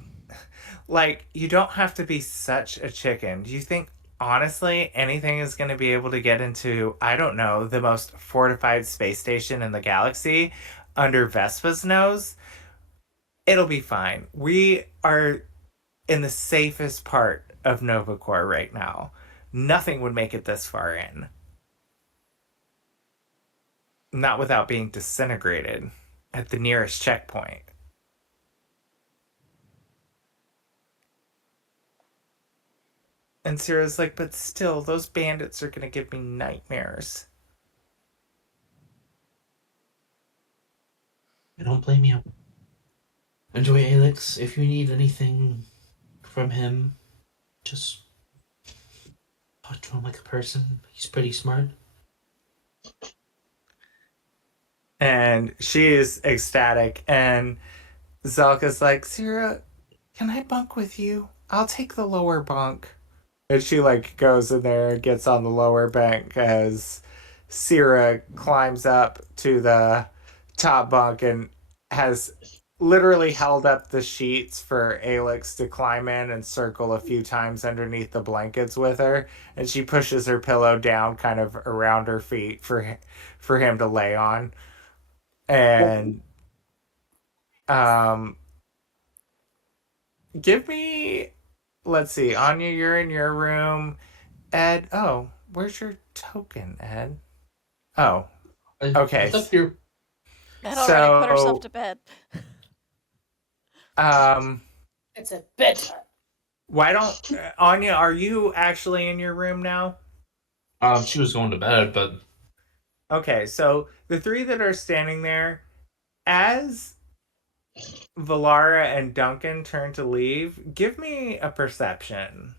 "You don't have to be such a chicken. Do you think honestly anything is going to be able to get into, I don't know, the most fortified space station in the galaxy under Vespa's nose? It'll be fine. We are in the safest part of Nova Corps right now. Nothing would make it this far in. Not without being disintegrated at the nearest checkpoint." And Sarah's like, "But still, those bandits are going to give me nightmares." I don't blame you. Enjoy Alex. If you need anything from him, just talk to him like a person. He's pretty smart. And she is ecstatic. And Zelka's like, "Sarah, can I bunk with you? I'll take the lower bunk." And she like goes in there and gets on the lower bank as Sierra climbs up to the top bunk and has literally held up the sheets for Alex to climb in and circle a few times underneath the blankets with her. And she pushes her pillow down kind of around her feet for him to lay on. And give me, let's see, Anya, you're in your room. Ed, oh, where's your token, Ed? Oh, okay. It's up here. Ed already put herself So, to bed. It's a bedtime. why don't, Anya, are you actually in your room now? She was going to bed, but Okay, so the three that are standing there, as Valara and Duncan turn to leave, give me a perception.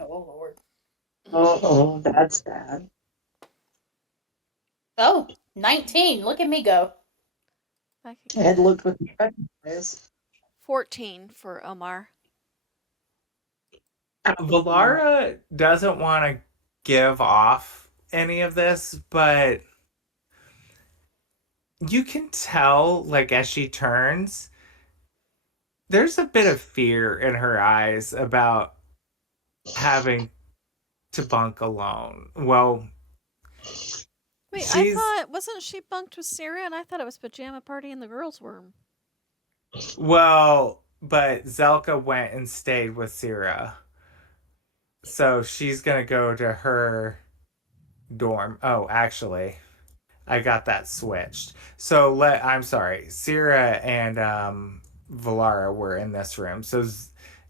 Oh Lord. Oh, that's bad. Oh, 19. Look at me go. If I could Ed get looked with eyes. 14 for Omar. Valara doesn't want to give off any of this, but you can tell, like, as she turns, there's a bit of fear in her eyes about having to bunk alone. Well, Wait, she's, wasn't she bunked with Sarah? And I thought it was pajama party in the girls' room. well, but Zelka went and stayed with Sierra. So she's gonna go to her dorm. Oh, actually, I got that switched. So I'm sorry. Sierra and Valara were in this room. So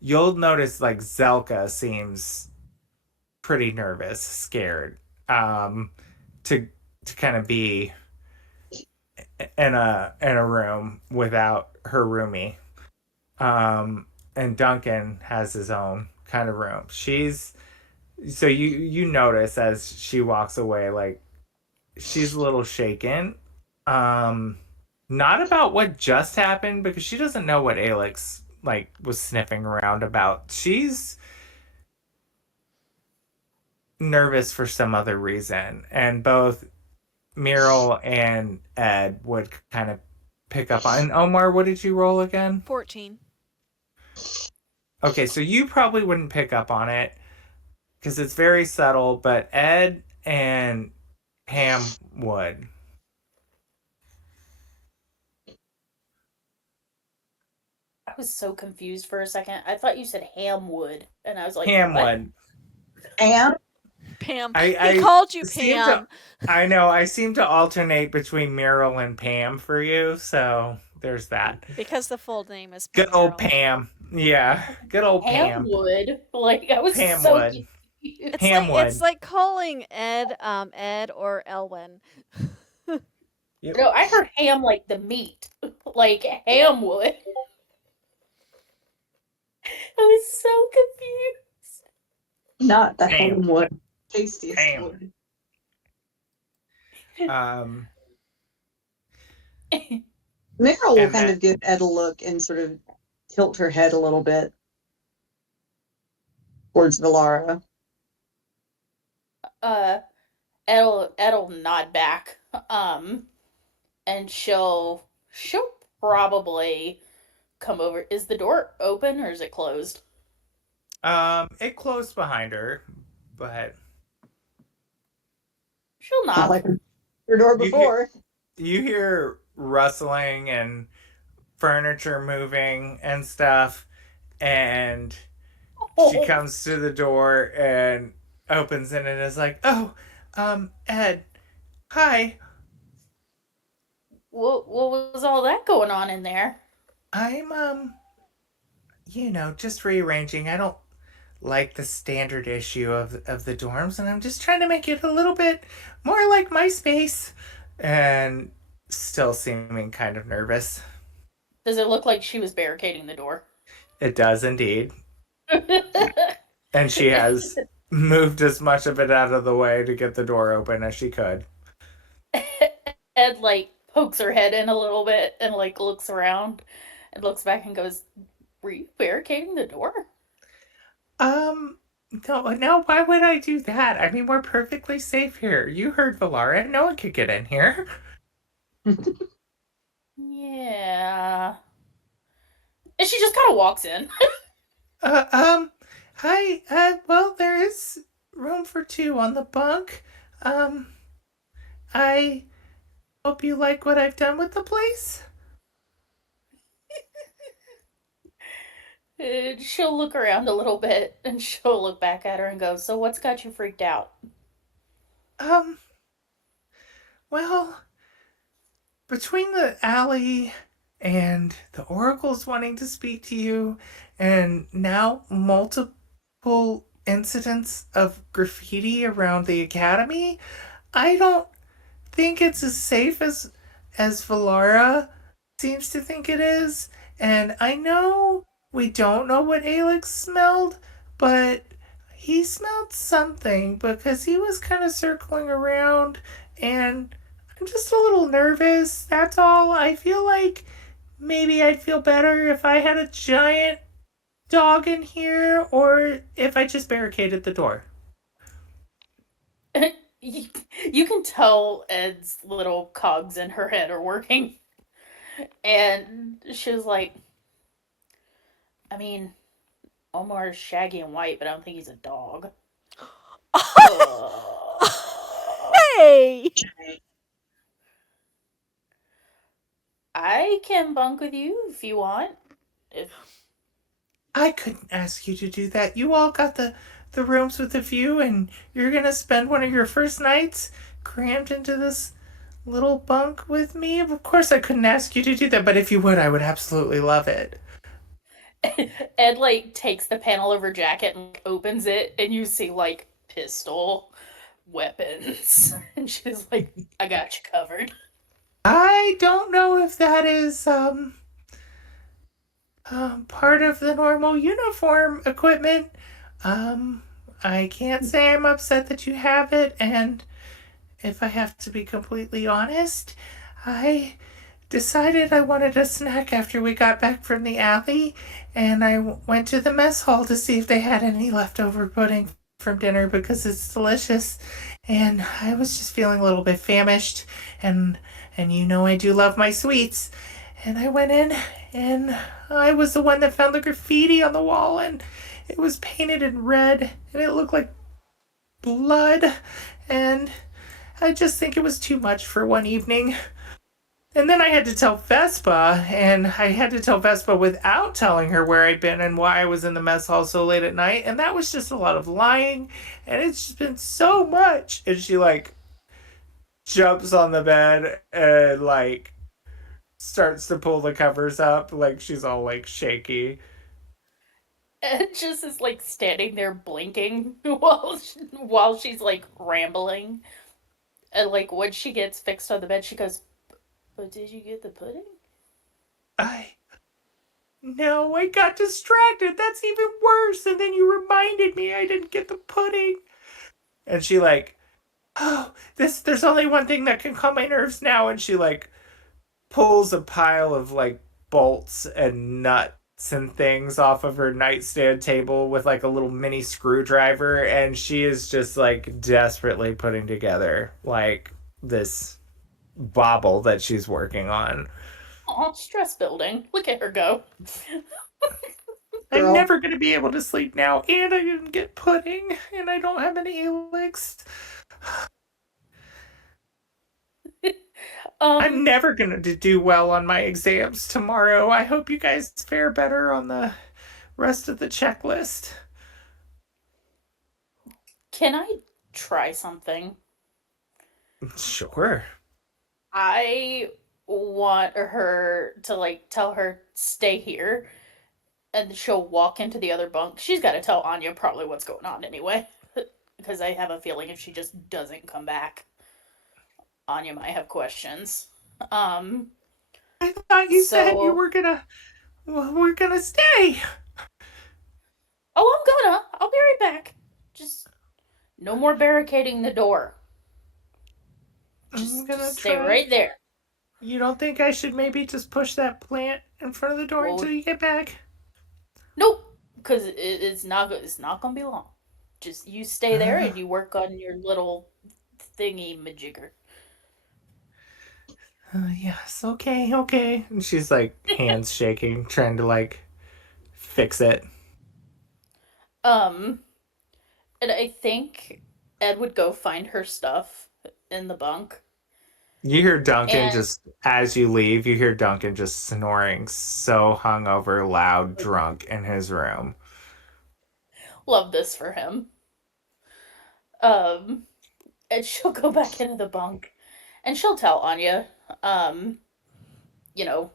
you'll notice like Zelka seems pretty nervous, scared. To kind of be in a room without her roomie. And Duncan has his own kind of room. So you notice as she walks away, like she's a little shaken. Not about what just happened, because she doesn't know what Alex like was sniffing around about. She's nervous for some other reason, and both Meryl and Ed would kind of pick up on. And Omar, what did you roll again? 14. Okay, so you probably wouldn't pick up on it, because it's very subtle, but Ed and Pam would. I was so confused for a second. I thought you said Hamwood, and I was like, Pam what? would. And Pam. I He called you seem Pam. I know. I seem to alternate between Meryl and Pam for you, so there's that. Because the full name is Good old Meryl. Pam. Yeah, good old Pam. Hamwood? Like, I was Pam so would. confused. It's like calling Ed Ed or Elwyn. No, I heard ham like the meat. Like Hamwood. I was so confused. not the Ham. Hamwood. Tastiest Ham. wood. Meryl will And kind that- of give Ed a look and sort of tilt her head a little bit towards Valara. Ed'll nod back. And she'll probably come over. Is the door open or is it closed? It closed behind her, but She'll Not knock. like her door You before. you hear rustling and furniture moving and stuff, and she comes to the door and opens it and is like, "Oh, Ed, hi. What was all that going on in there? I'm just rearranging. I don't like the standard issue of the dorms, and I'm just trying to make it a little bit more like my space." And still seeming kind of nervous. Does it look like she was barricading the door? It does indeed. And she has moved as much of it out of the way to get the door open as she could. Ed like pokes her head in a little bit and like looks around and looks back and goes, "Were you barricading the door?" No, why would I do that? I mean, we're perfectly safe here. You heard Valara. No one could get in here. Yeah. And she just kind of walks in. Hi. Well, there is room for two on the bunk. I hope you like what I've done with the place. And she'll look around a little bit and she'll look back at her and go, "So what's got you freaked out?" Well, between the alley and the oracles wanting to speak to you, and now multiple incidents of graffiti around the academy, I don't think it's as safe as Valara seems to think it is. And I know we don't know what Alex smelled, but he smelled something because he was kind of circling around, and I'm just a little nervous. That's all. I feel like maybe I'd feel better if I had a giant dog in here, or if I just barricaded the door. You can tell Ed's little cogs in her head are working. And she was like, I mean, Omar's shaggy and white, but I don't think he's a dog. Hey! I can bunk with you if you want. I couldn't ask you to do that. You all got the rooms with the view, and you're gonna spend one of your first nights crammed into this little bunk with me. Of course I couldn't ask you to do that, but if you would, I would absolutely love it. Ed like takes the panel of her jacket and opens it, and you see like pistol weapons. And she's like, "I got you covered." I don't know if that is part of the normal uniform equipment. I can't say I'm upset that you have it, and if I have to be completely honest, I decided I wanted a snack after we got back from the alley, and I went to the mess hall to see if they had any leftover pudding from dinner because it's delicious, and I was just feeling a little bit famished, and you know I do love my sweets, and I went in, and I was the one that found the graffiti on the wall, and it was painted in red, and it looked like blood, and I just think it was too much for one evening. And then I had to tell Vespa, and I had to tell Vespa without telling her where I'd been and why I was in the mess hall so late at night, and that was just a lot of lying, and it's just been so much. And she, like, jumps on the bed and, like, starts to pull the covers up, like, she's all, like, shaky. Ed just is like standing there blinking while she's like rambling. And like when she gets fixed on the bed, she goes, "But did you get the pudding?" No, I got distracted. That's even worse. And then you reminded me I didn't get the pudding. And she, like, oh, there's only one thing that can calm my nerves now. And she, like, pulls a pile of, like, bolts and nuts and things off of her nightstand table with, like, a little mini screwdriver. And she is just, like, desperately putting together, like, this bauble that she's working on. Aw, stress building. Look at her go. I'm Girl. never going to be able to sleep now, and I didn't get pudding, and I don't have any elixirs. I'm never going to do well on my exams tomorrow. I hope you guys fare better on the rest of the checklist. Can I try something? Sure. I want her to like tell her stay here, and she'll walk into the other bunk. She's got to tell Anya probably what's going on anyway, because I have a feeling if she just doesn't come back, Anya might have questions. I thought you said you were gonna stay. Oh, I'm gonna. I'll be right back. Just no more barricading the door. I'm gonna Just stay try. right there. You don't think I should maybe just push that plant in front of the door until you get back? Nope, because it's not gonna be long. Just you stay there and you work on your little thingy majigger. Yes, okay. And she's, like, hands shaking, trying to, like, fix it. And I think Ed would go find her stuff in the bunk. You hear Duncan as you leave, you hear Duncan just snoring so hungover, loud, drunk in his room. Love this for him. And she'll go back into the bunk and she'll tell Anya, you know,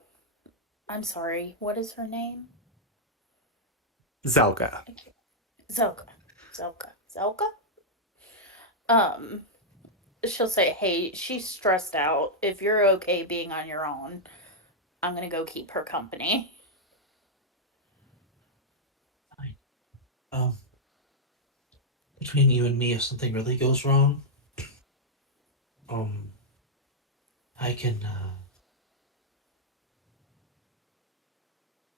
I'm sorry, what is her name? Zelka. Zelka. She'll say, hey, she's stressed out. If you're okay being on your own, I'm gonna go keep her company. Fine. Between you and me, if something really goes wrong, I can,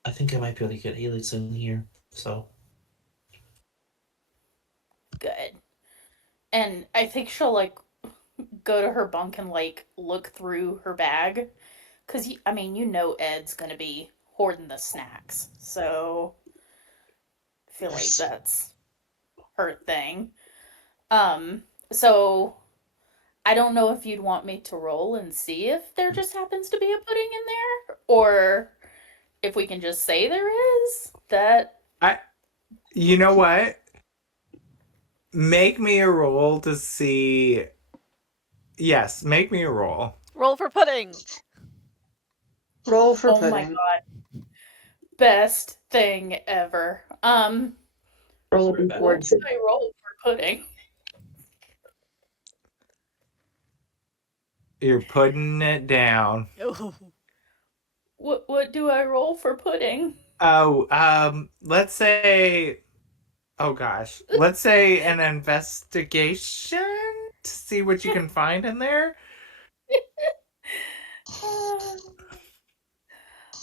I think I might be able to get Helix in here, so. Good. And I think she'll, like, go to her bunk and, like, look through her bag. Because, I mean, you know Ed's gonna be hoarding the snacks. So, I feel like that's her thing. So, I don't know if you'd want me to roll and see if there just happens to be a pudding in there. Or if we can just say there is. You know what? Make me a roll to see. Yes, make me a roll. Roll for pudding. Roll for Oh pudding. my god. Best thing ever. Roll What before should I roll for pudding? You're putting it down. Ooh. What do I roll for pudding? Oh, let's say. Oh gosh. Let's say an investigation to see what you can find in there.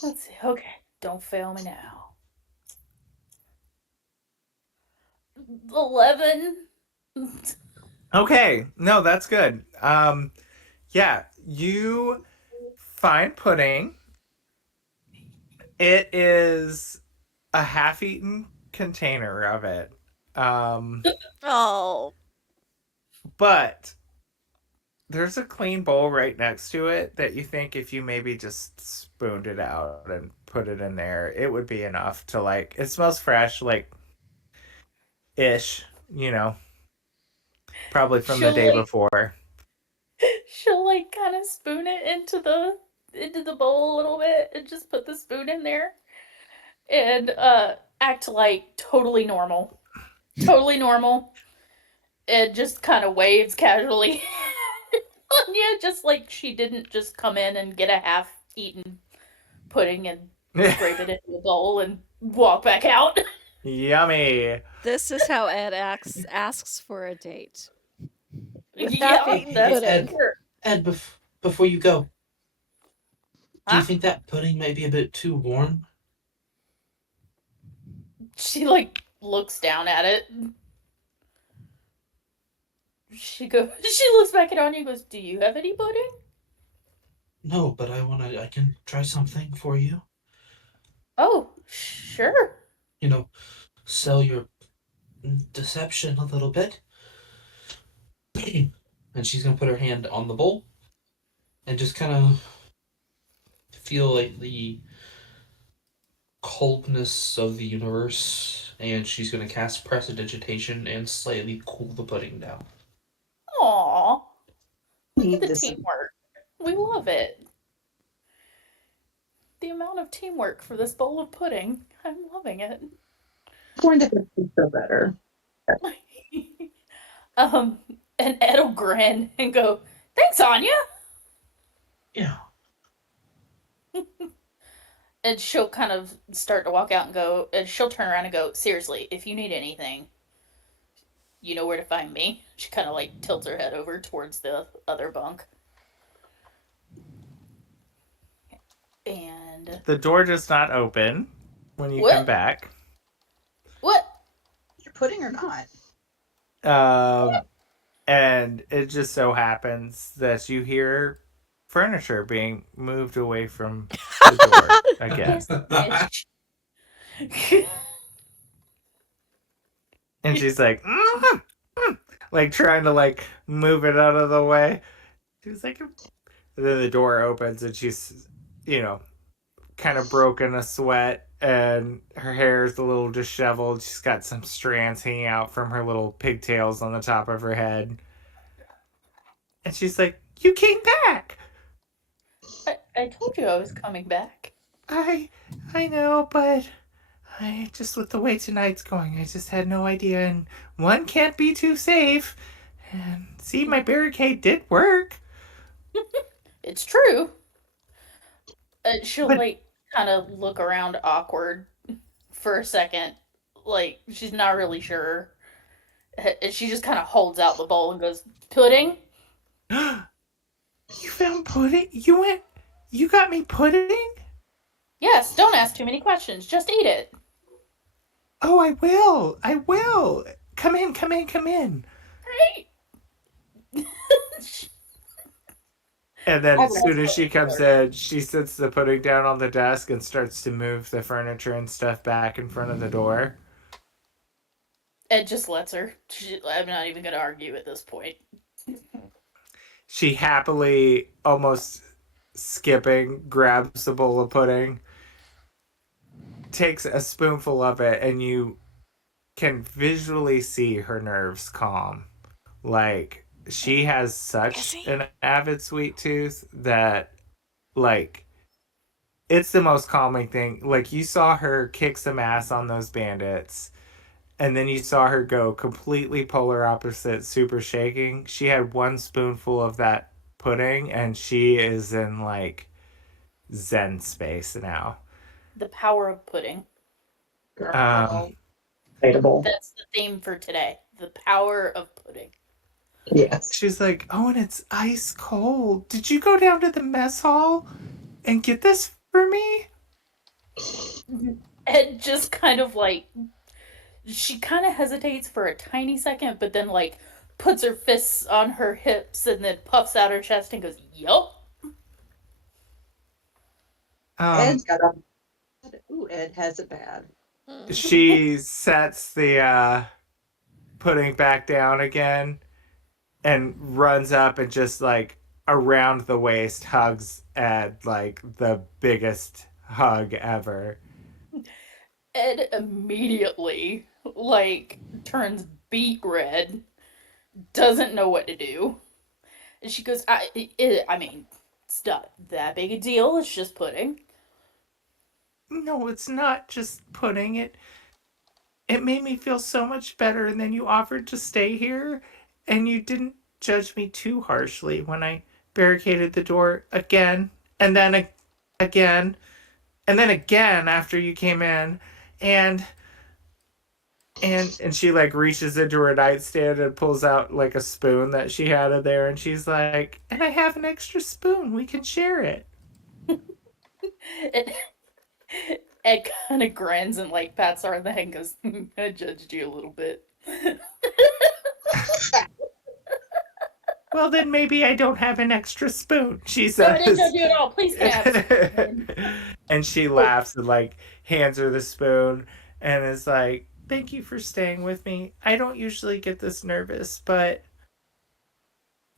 Let's see. Okay, don't fail me now. 11. Okay. No, that's good. Yeah, you find pudding. It is a half-eaten container of it. Oh. But there's a clean bowl right next to it that you think if you maybe just spooned it out and put it in there, it would be enough to like. It smells fresh, like ish, probably from the She'll day like before. she'll like kind of spoon it into the bowl a little bit and just put the spoon in there and act like totally normal. Totally normal. And just kind of waves casually on you, just like she didn't just come in and get a half-eaten pudding and scrape it into a bowl and walk back out. Yummy. This is how Ed asks for a date. Without Yeah, eating that's pudding. for sure. Ed, before you go, do you Huh? think that pudding may be a bit too warm? She like looks down at it. She looks back at Anya and goes, "Do you have any pudding?" No, but I can try something for you. Oh, sure. Sell your deception a little bit. And she's gonna put her hand on the bowl and just kind of feel like the coldness of the universe, and she's gonna cast Prestidigitation and slightly cool the pudding down. Aw. Look Need at the this. teamwork. We love it. The amount of teamwork for this bowl of pudding. I'm loving it. Going to feel better. And Ed will grin and go, "Thanks, Anya." Yeah. And she'll kind of start to walk out and go, and she'll turn around and go, "Seriously, if you need anything, you know where to find me." She kind of like tilts her head over towards the other bunk. And The door does not open when you What? come back. what? Your pudding or not? And it just so happens that you hear furniture being moved away from the door again. Yes, bitch. And she's like, like trying to like move it out of the way. She's like, and then the door opens and she's, kind of broken a sweat and her hair is a little disheveled. She's got some strands hanging out from her little pigtails on the top of her head. And she's like, "You came back." I told you I was coming back. I know, but I just with the way tonight's going, I just had no idea, and one can't be too safe. And see, my barricade did work. It's true. She'll But- like kind of look around awkward for a second, like she's not really sure. And she just kind of holds out the bowl and goes, "Pudding." You found pudding? You got me pudding? Yes, don't ask too many questions. Just eat it. Oh, I will. Come in. Great. And then I as soon as she love comes pudding. in, she sits the pudding down on the desk and starts to move the furniture and stuff back in front of the door. Ed just lets her. I'm not even going to argue at this point. She happily, almost skipping, grabs the bowl of pudding, takes a spoonful of it, and you can visually see her nerves calm. Like, she has such an avid sweet tooth that, like, it's the most calming thing. Like, you saw her kick some ass on those bandits, and then you saw her go completely polar opposite, super shaking. She had one spoonful of that pudding, and she is in, like, Zen space now. The power of pudding. Debatable. That's the theme for today. The power of pudding. Yes. She's like, "Oh, and it's ice cold. Did you go down to the mess hall and get this for me?" Ed just kind of like, she kind of hesitates for a tiny second, but then like puts her fists on her hips and then puffs out her chest and goes, "Yup." Ed's got a. Ooh, Ed has it bad. She sets the pudding back down again and runs up and just like around the waist hugs Ed like the biggest hug ever. Ed immediately, like, turns beet red, doesn't know what to do. And she goes, I mean, it's not that big a deal, it's just pudding. No, it's not just pudding. It made me feel so much better, and then you offered to stay here, and you didn't judge me too harshly when I barricaded the door again, and then again, and then again after you came in, and she like reaches into her nightstand and pulls out like a spoon that she had in there, and she's like, "And I have an extra spoon. We can share it." Ed, Ed kind of grins and, like, pats her on the head and goes, I judged you a little bit. Well, then maybe I don't have an extra spoon, she No, I didn't says. judge you at all. Please can I have a spoon? And she laughs and like hands her the spoon and is like, "Thank you for staying with me. I don't usually get this nervous, but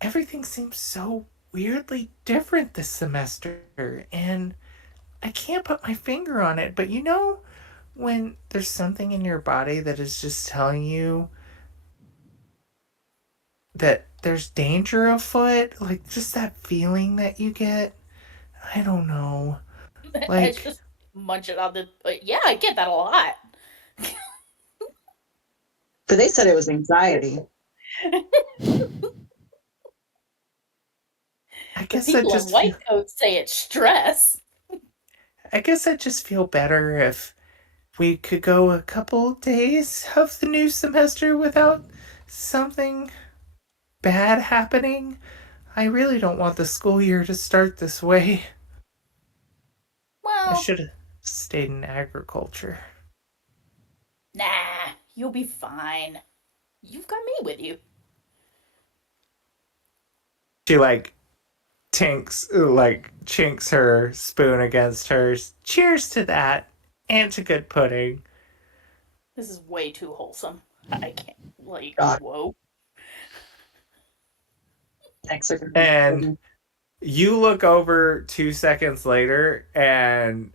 everything seems so weirdly different this semester, and I can't put my finger on it, but you know when there's something in your body that is just telling you that there's danger afoot, like just that feeling that you get? I don't know. Ed's Like, just munching on the. Yeah, I get that a lot. But they said it was anxiety. I The guess I people in just white coats say it's stress. I guess I just feel better if we could go a couple days of the new semester without something bad happening. I really don't want the school year to start this way. I Well, should have stayed in agriculture. nah, you'll be fine. You've got me with you. She like chinks her spoon against hers. Cheers to that, and to good pudding. This is way too wholesome. I can't. Like, God. whoa. Thanks. And you look over 2 seconds later, and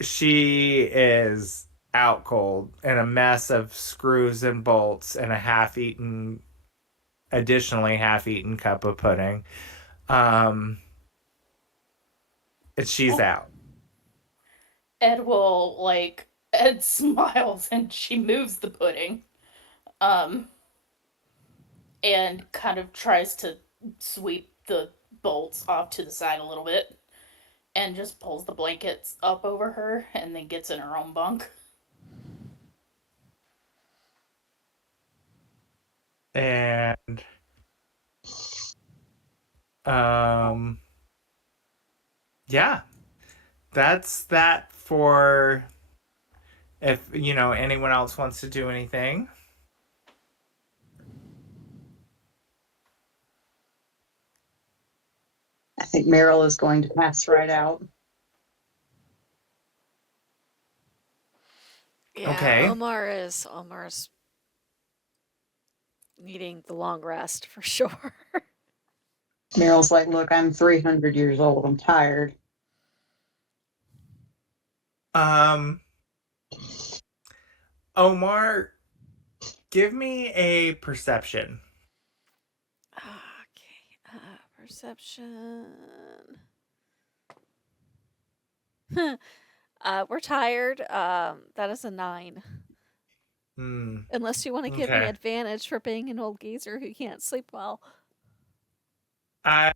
she is out cold and a mess of screws and bolts and a additionally half-eaten cup of pudding. And she's out. Ed will, like, Ed smiles and she moves the pudding. And kind of tries to sweep the bolts off to the side a little bit. And just pulls the blankets up over her and then gets in her own bunk. And yeah, that's that for if anyone else wants to do anything. I think Meryl is going to pass right out. Yeah, Okay. Omar's needing the long rest for sure. Meryl's like, look, I'm 300 years old. I'm tired. Omar, give me a perception. Okay, perception. We're tired. That is a 9. Unless you want to give me Okay. advantage for being an old geezer who can't sleep well. I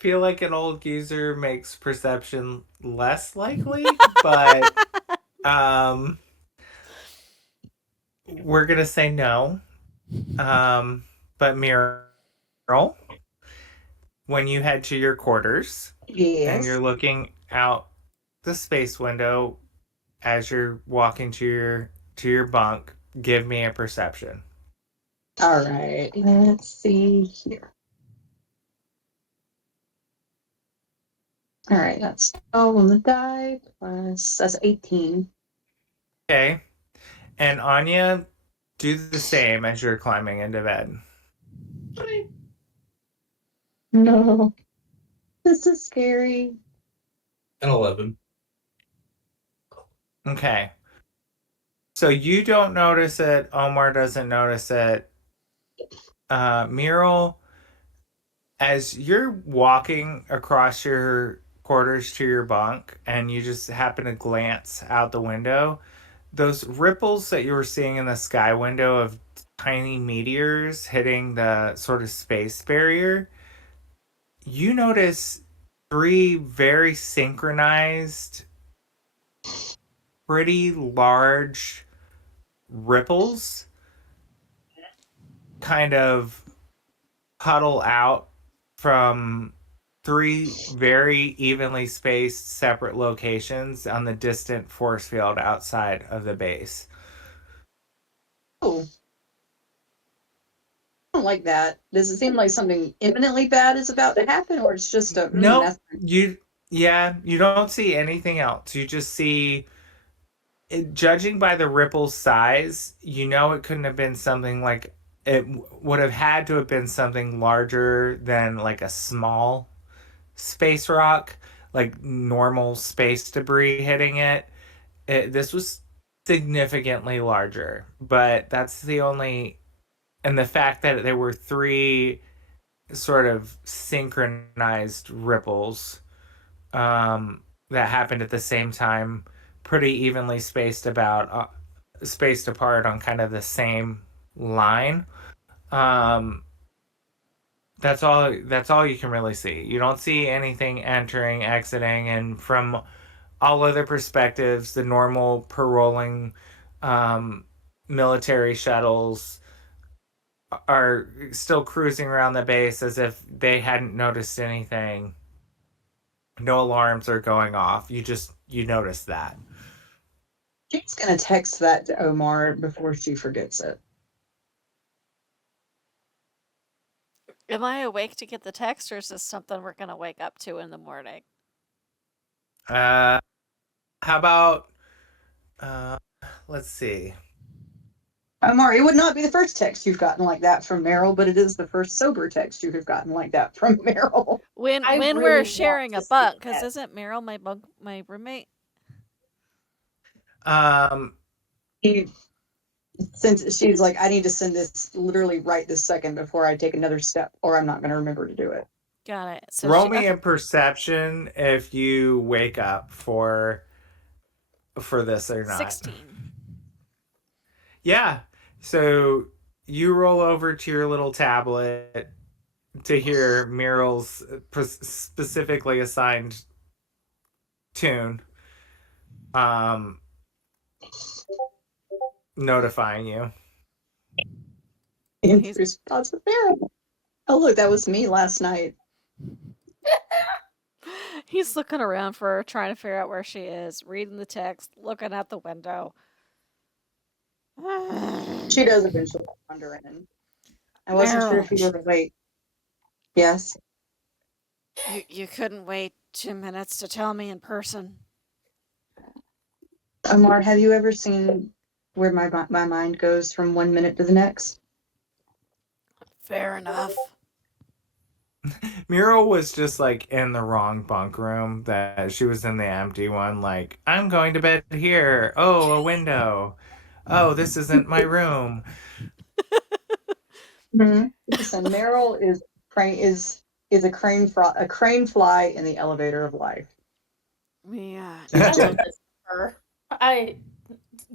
feel like an old geezer makes perception less likely, but we're gonna say no. But Meryl, when you head to your quarters and you're looking out the space window as you're walking to your bunk, give me a perception. All right. Let's see here. All right. That's 12 on the die plus that's 18. Okay. And Anya, do the same as you're climbing into bed. No. This is scary. An 11. Okay. So you don't notice it. Omar doesn't notice it. Mural, as you're walking across your quarters to your bunk and you just happen to glance out the window, those ripples that you were seeing in the sky window of tiny meteors hitting the sort of space barrier, you notice three very synchronized, pretty large ripples kind of puddle out from three very evenly spaced separate locations on the distant force field outside of the base. Oh. I don't like that. Does it seem like something imminently bad is about to happen, or it's just a No, that's you don't see anything else. You just see, judging by the ripple's size, you know it couldn't have been something like would have had to have been something larger than like a small space rock, like normal space debris hitting it. This was significantly larger, but that's the only, and the fact that there were three sort of synchronized ripples that happened at the same time, pretty evenly spaced apart on kind of the same line. Um, that's all you can really see. You don't see anything entering, exiting, and from all other perspectives, the normal paroling um, military shuttles are still cruising around the base as if they hadn't noticed anything. No alarms are going off. You notice that. she's gonna text that to Omar before she forgets it. Am I awake to get the text, or is this something we're gonna wake up to in the morning? How about let's see. Omar, it would not be the first text you've gotten like that from Meryl, but it is the first sober text you have gotten like that from Meryl. When I when really we're want sharing to a see bunk, because that. isn't Meryl my roommate? Um, He, since she's like, I need to send this literally right this second before I take another step, or I'm not going to remember to do it. Got it. So roll she me okay. a perception if you wake up for this or not. 16. Yeah. So you roll over to your little tablet to hear Muriel's specifically assigned tune notifying you. In response to Meryl. Oh, look, that was me last night. He's looking around for her, trying to figure out where she is, reading the text, looking out the window. She does eventually wander in. I wasn't sure if you were awake. Yes. You couldn't wait 2 minutes to tell me in person. Omar, have you ever seen where my mind goes from 1 minute to the next? Fair enough. Muriel was just like in the wrong bunk room, that she was in the empty one, like, I'm going to bed here. Oh, a window. Oh, this isn't my room. Listen, Meryl is a crane fly in the elevator of life. Yeah. I love this for her.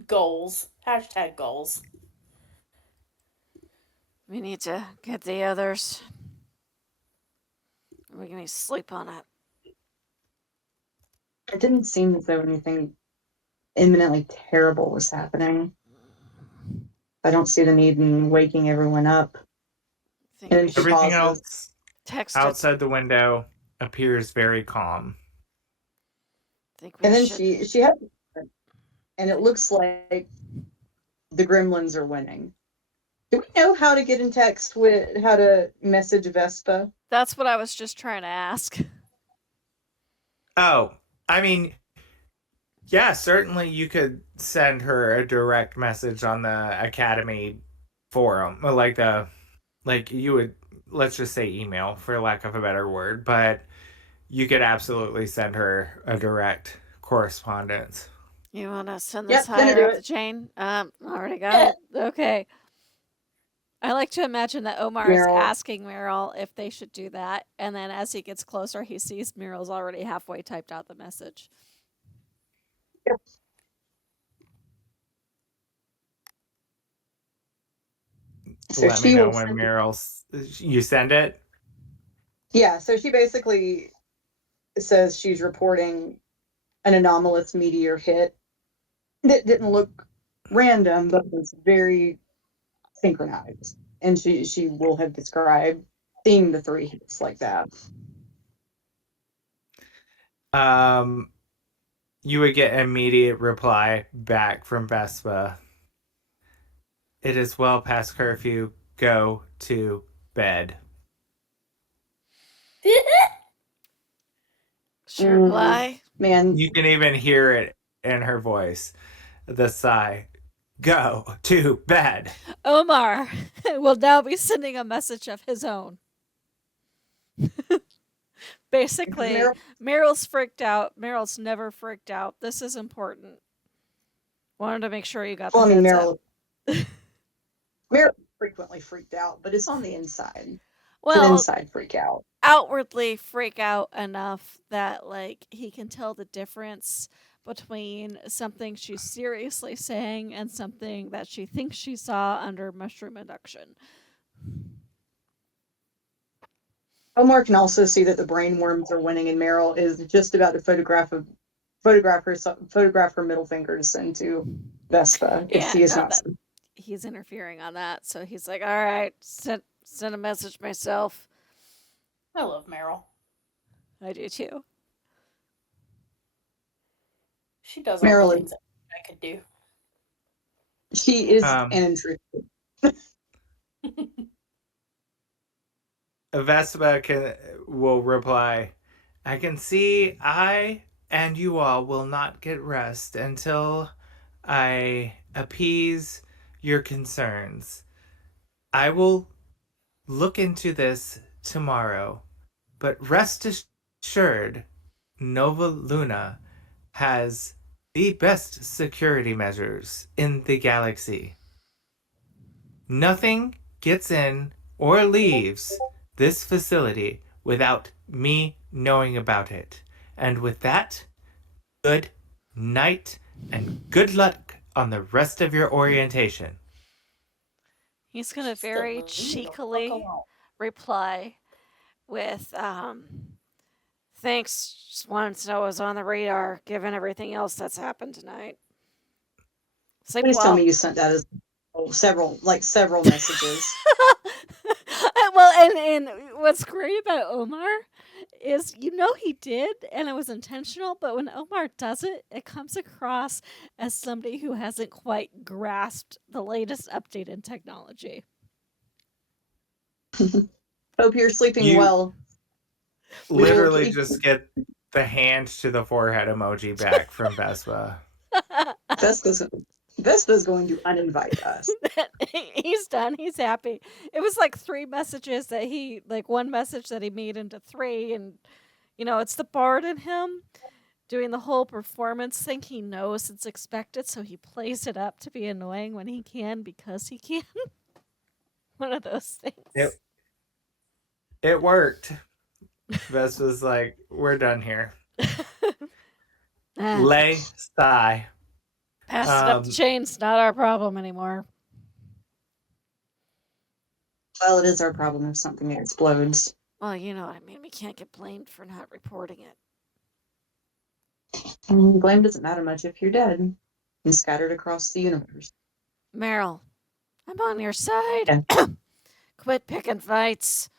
Goals. Hashtag goals. We need to get the others. We're going to sleep on it. It didn't seem as though anything imminently terrible was happening. I don't see the need in waking everyone up. Think And we she should Everything pauses. else text it. outside the window appears very calm. Think we And then should. she has, and it looks like the gremlins are winning. Do we know how to get in text with how to message Vespa? That's what I was just trying to ask. Oh, I mean, yeah, certainly you could send her a direct message on the Academy forum, like you would let's just say email for lack of a better word, but you could absolutely send her a direct correspondence. You want to send Yep, this gonna higher do up it. the chain? Already got it. Okay. I like to imagine that Omar is Meryl. asking Meryl if they should do that, and then as he gets closer, he sees Meryl's already halfway typed out the message. Yep. So Let me she know will when send you send it. Yeah, so she basically says she's reporting an anomalous meteor hit that didn't look random, but was very synchronized. And she will have described seeing the 3 hits like that. You would get an immediate reply back from Vespa. It is well past curfew. Go to bed. Sure, why? Man, You can even hear it in her voice. The sigh. Go to bed. Omar will now be sending a message of his own. Basically, Meryl's freaked out. Meryl's never freaked out. This is important. Wanted to make sure you got the well, I mean, heads up. Meryl frequently freaked out, but it's on the inside. It's an Well, inside freak out. outwardly freak out enough that like he can tell the difference between something she's seriously saying and something that she thinks she saw under mushroom induction. Omar can also see that the brain worms are winning, and Meryl is just about to photograph her middle finger to send to Vespa if she is not. He's interfering on that, so he's like, "All right, send a message myself." I love Meryl. I do too. She does all Meryl the is- things that I could do. She is an intruder. Vespa will reply, I can see I and you all will not get rest until I appease your concerns. I will look into this tomorrow, but rest assured, Nova Luna has the best security measures in the galaxy. Nothing gets in or leaves this facility without me knowing about it. And with that, good night and good luck on the rest of your orientation. He's gonna very cheekily reply with, "Thanks. Just wanted to know it was on the radar, given everything else that's happened tonight." It's like, Please tell me you sent that as several messages. well, and what's great about Omar is he did, and it was intentional. But when Omar does it, it comes across as somebody who hasn't quite grasped the latest update in technology. Hope you're sleeping well. Literally just get the hand to the forehead emoji back from Vespa. Vespa's going to uninvite us. He's done. He's happy. It was like 3 messages that one message that he made into 3, and it's the bard in him doing the whole performance thing. He knows it's expected, so he plays it up to be annoying when he can because he can. One of those things. It worked. Vespa's like, we're done here. Lay sigh. Pass it up the chain's not our problem anymore. Well, it is our problem if something explodes. Well, you know what I mean. We can't get blamed for not reporting it. Blame doesn't matter much if you're dead and scattered across the universe. Meryl, I'm on your side. Yeah. Quit picking fights.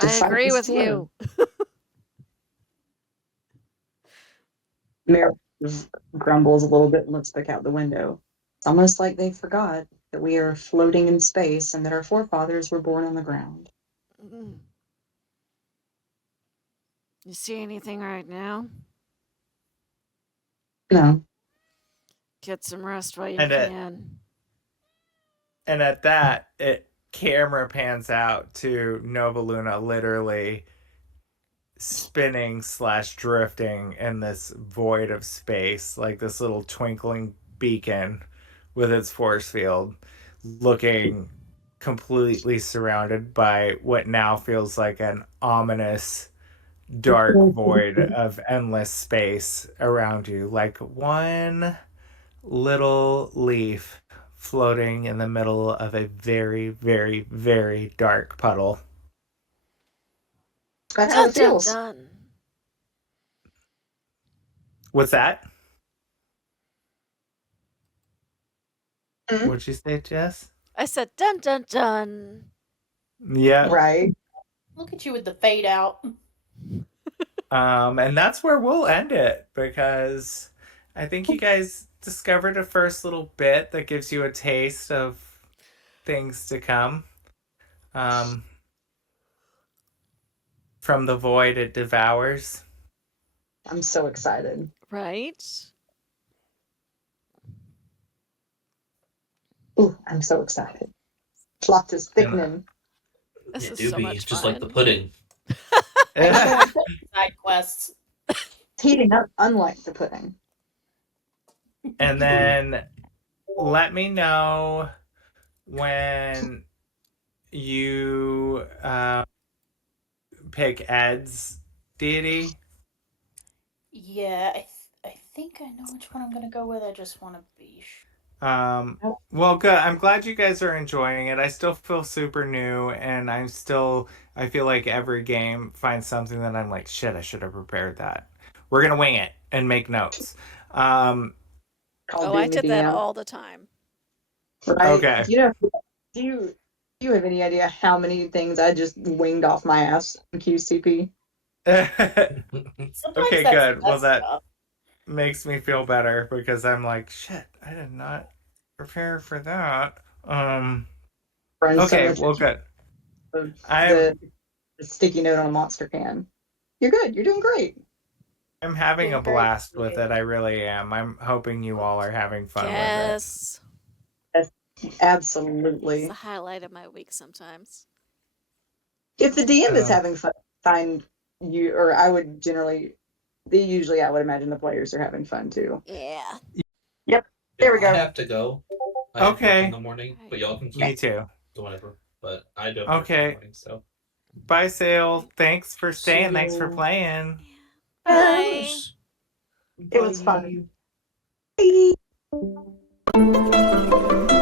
I agree with you. Meryl grumbles a little bit and looks back out the window. It's almost like they forgot that we are floating in space and that our forefathers were born on the ground. Mm-hmm. You see anything right now? No. Get some rest while you can. And at that, it camera pans out to Nova Luna literally spinning / drifting in this void of space, like this little twinkling beacon with its force field, looking completely surrounded by what now feels like an ominous dark void of endless space around you, like one little leaf floating in the middle of a very, very, very dark puddle. That's how Dun it dun feels. dun. What's that? Mhm. What'd you say, Jess? I said dun dun dun. Yeah. Right. Look at you with the fade out. And that's where we'll end it, because I think you guys discovered a first little bit that gives you a taste of things to come. From the void it devours. I'm so excited. Right? Ooh, I'm so excited. Plot is thickening. This It is do so be. much It's just fun. like the pudding. Side quests. It's heating up, unlike the pudding. And then let me know when you pick Ed's deity. Yeah, I think I know which one I'm gonna go with. I just want to be sure. Well, good. I'm glad you guys are enjoying it. I still feel super new, and I feel like every game finds something that I'm like, shit, I should have prepared that. We're gonna wing it and make notes. Called Oh, I being a did that DM. all the time. Right? Okay. Do you have any idea how many things I just winged off my ass in QCP? Sometimes Okay, that's good. the Well, best that stuff. makes me feel better, because I'm like, shit, I did not prepare for that. Run so Okay, much well, good. of I'm the sticky note on a monster can. You're good. You're doing great. I'm having Doing a very blast with good. it. I really am. I'm hoping you all are having fun with Yes. It's Absolutely. the highlight of my week sometimes. If the DM is it. having fun, find you, or I would generally, usually I would imagine the players are having fun too. Yeah. Yep. There we I go. have to go. I have work Okay. in the morning, but y'all can keep Me too. whatever. But I do have work in the Okay. morning, so. Bye, Sale. Thanks for See staying. Thanks for you. playing. Bye. It was fun. Bye. Bye.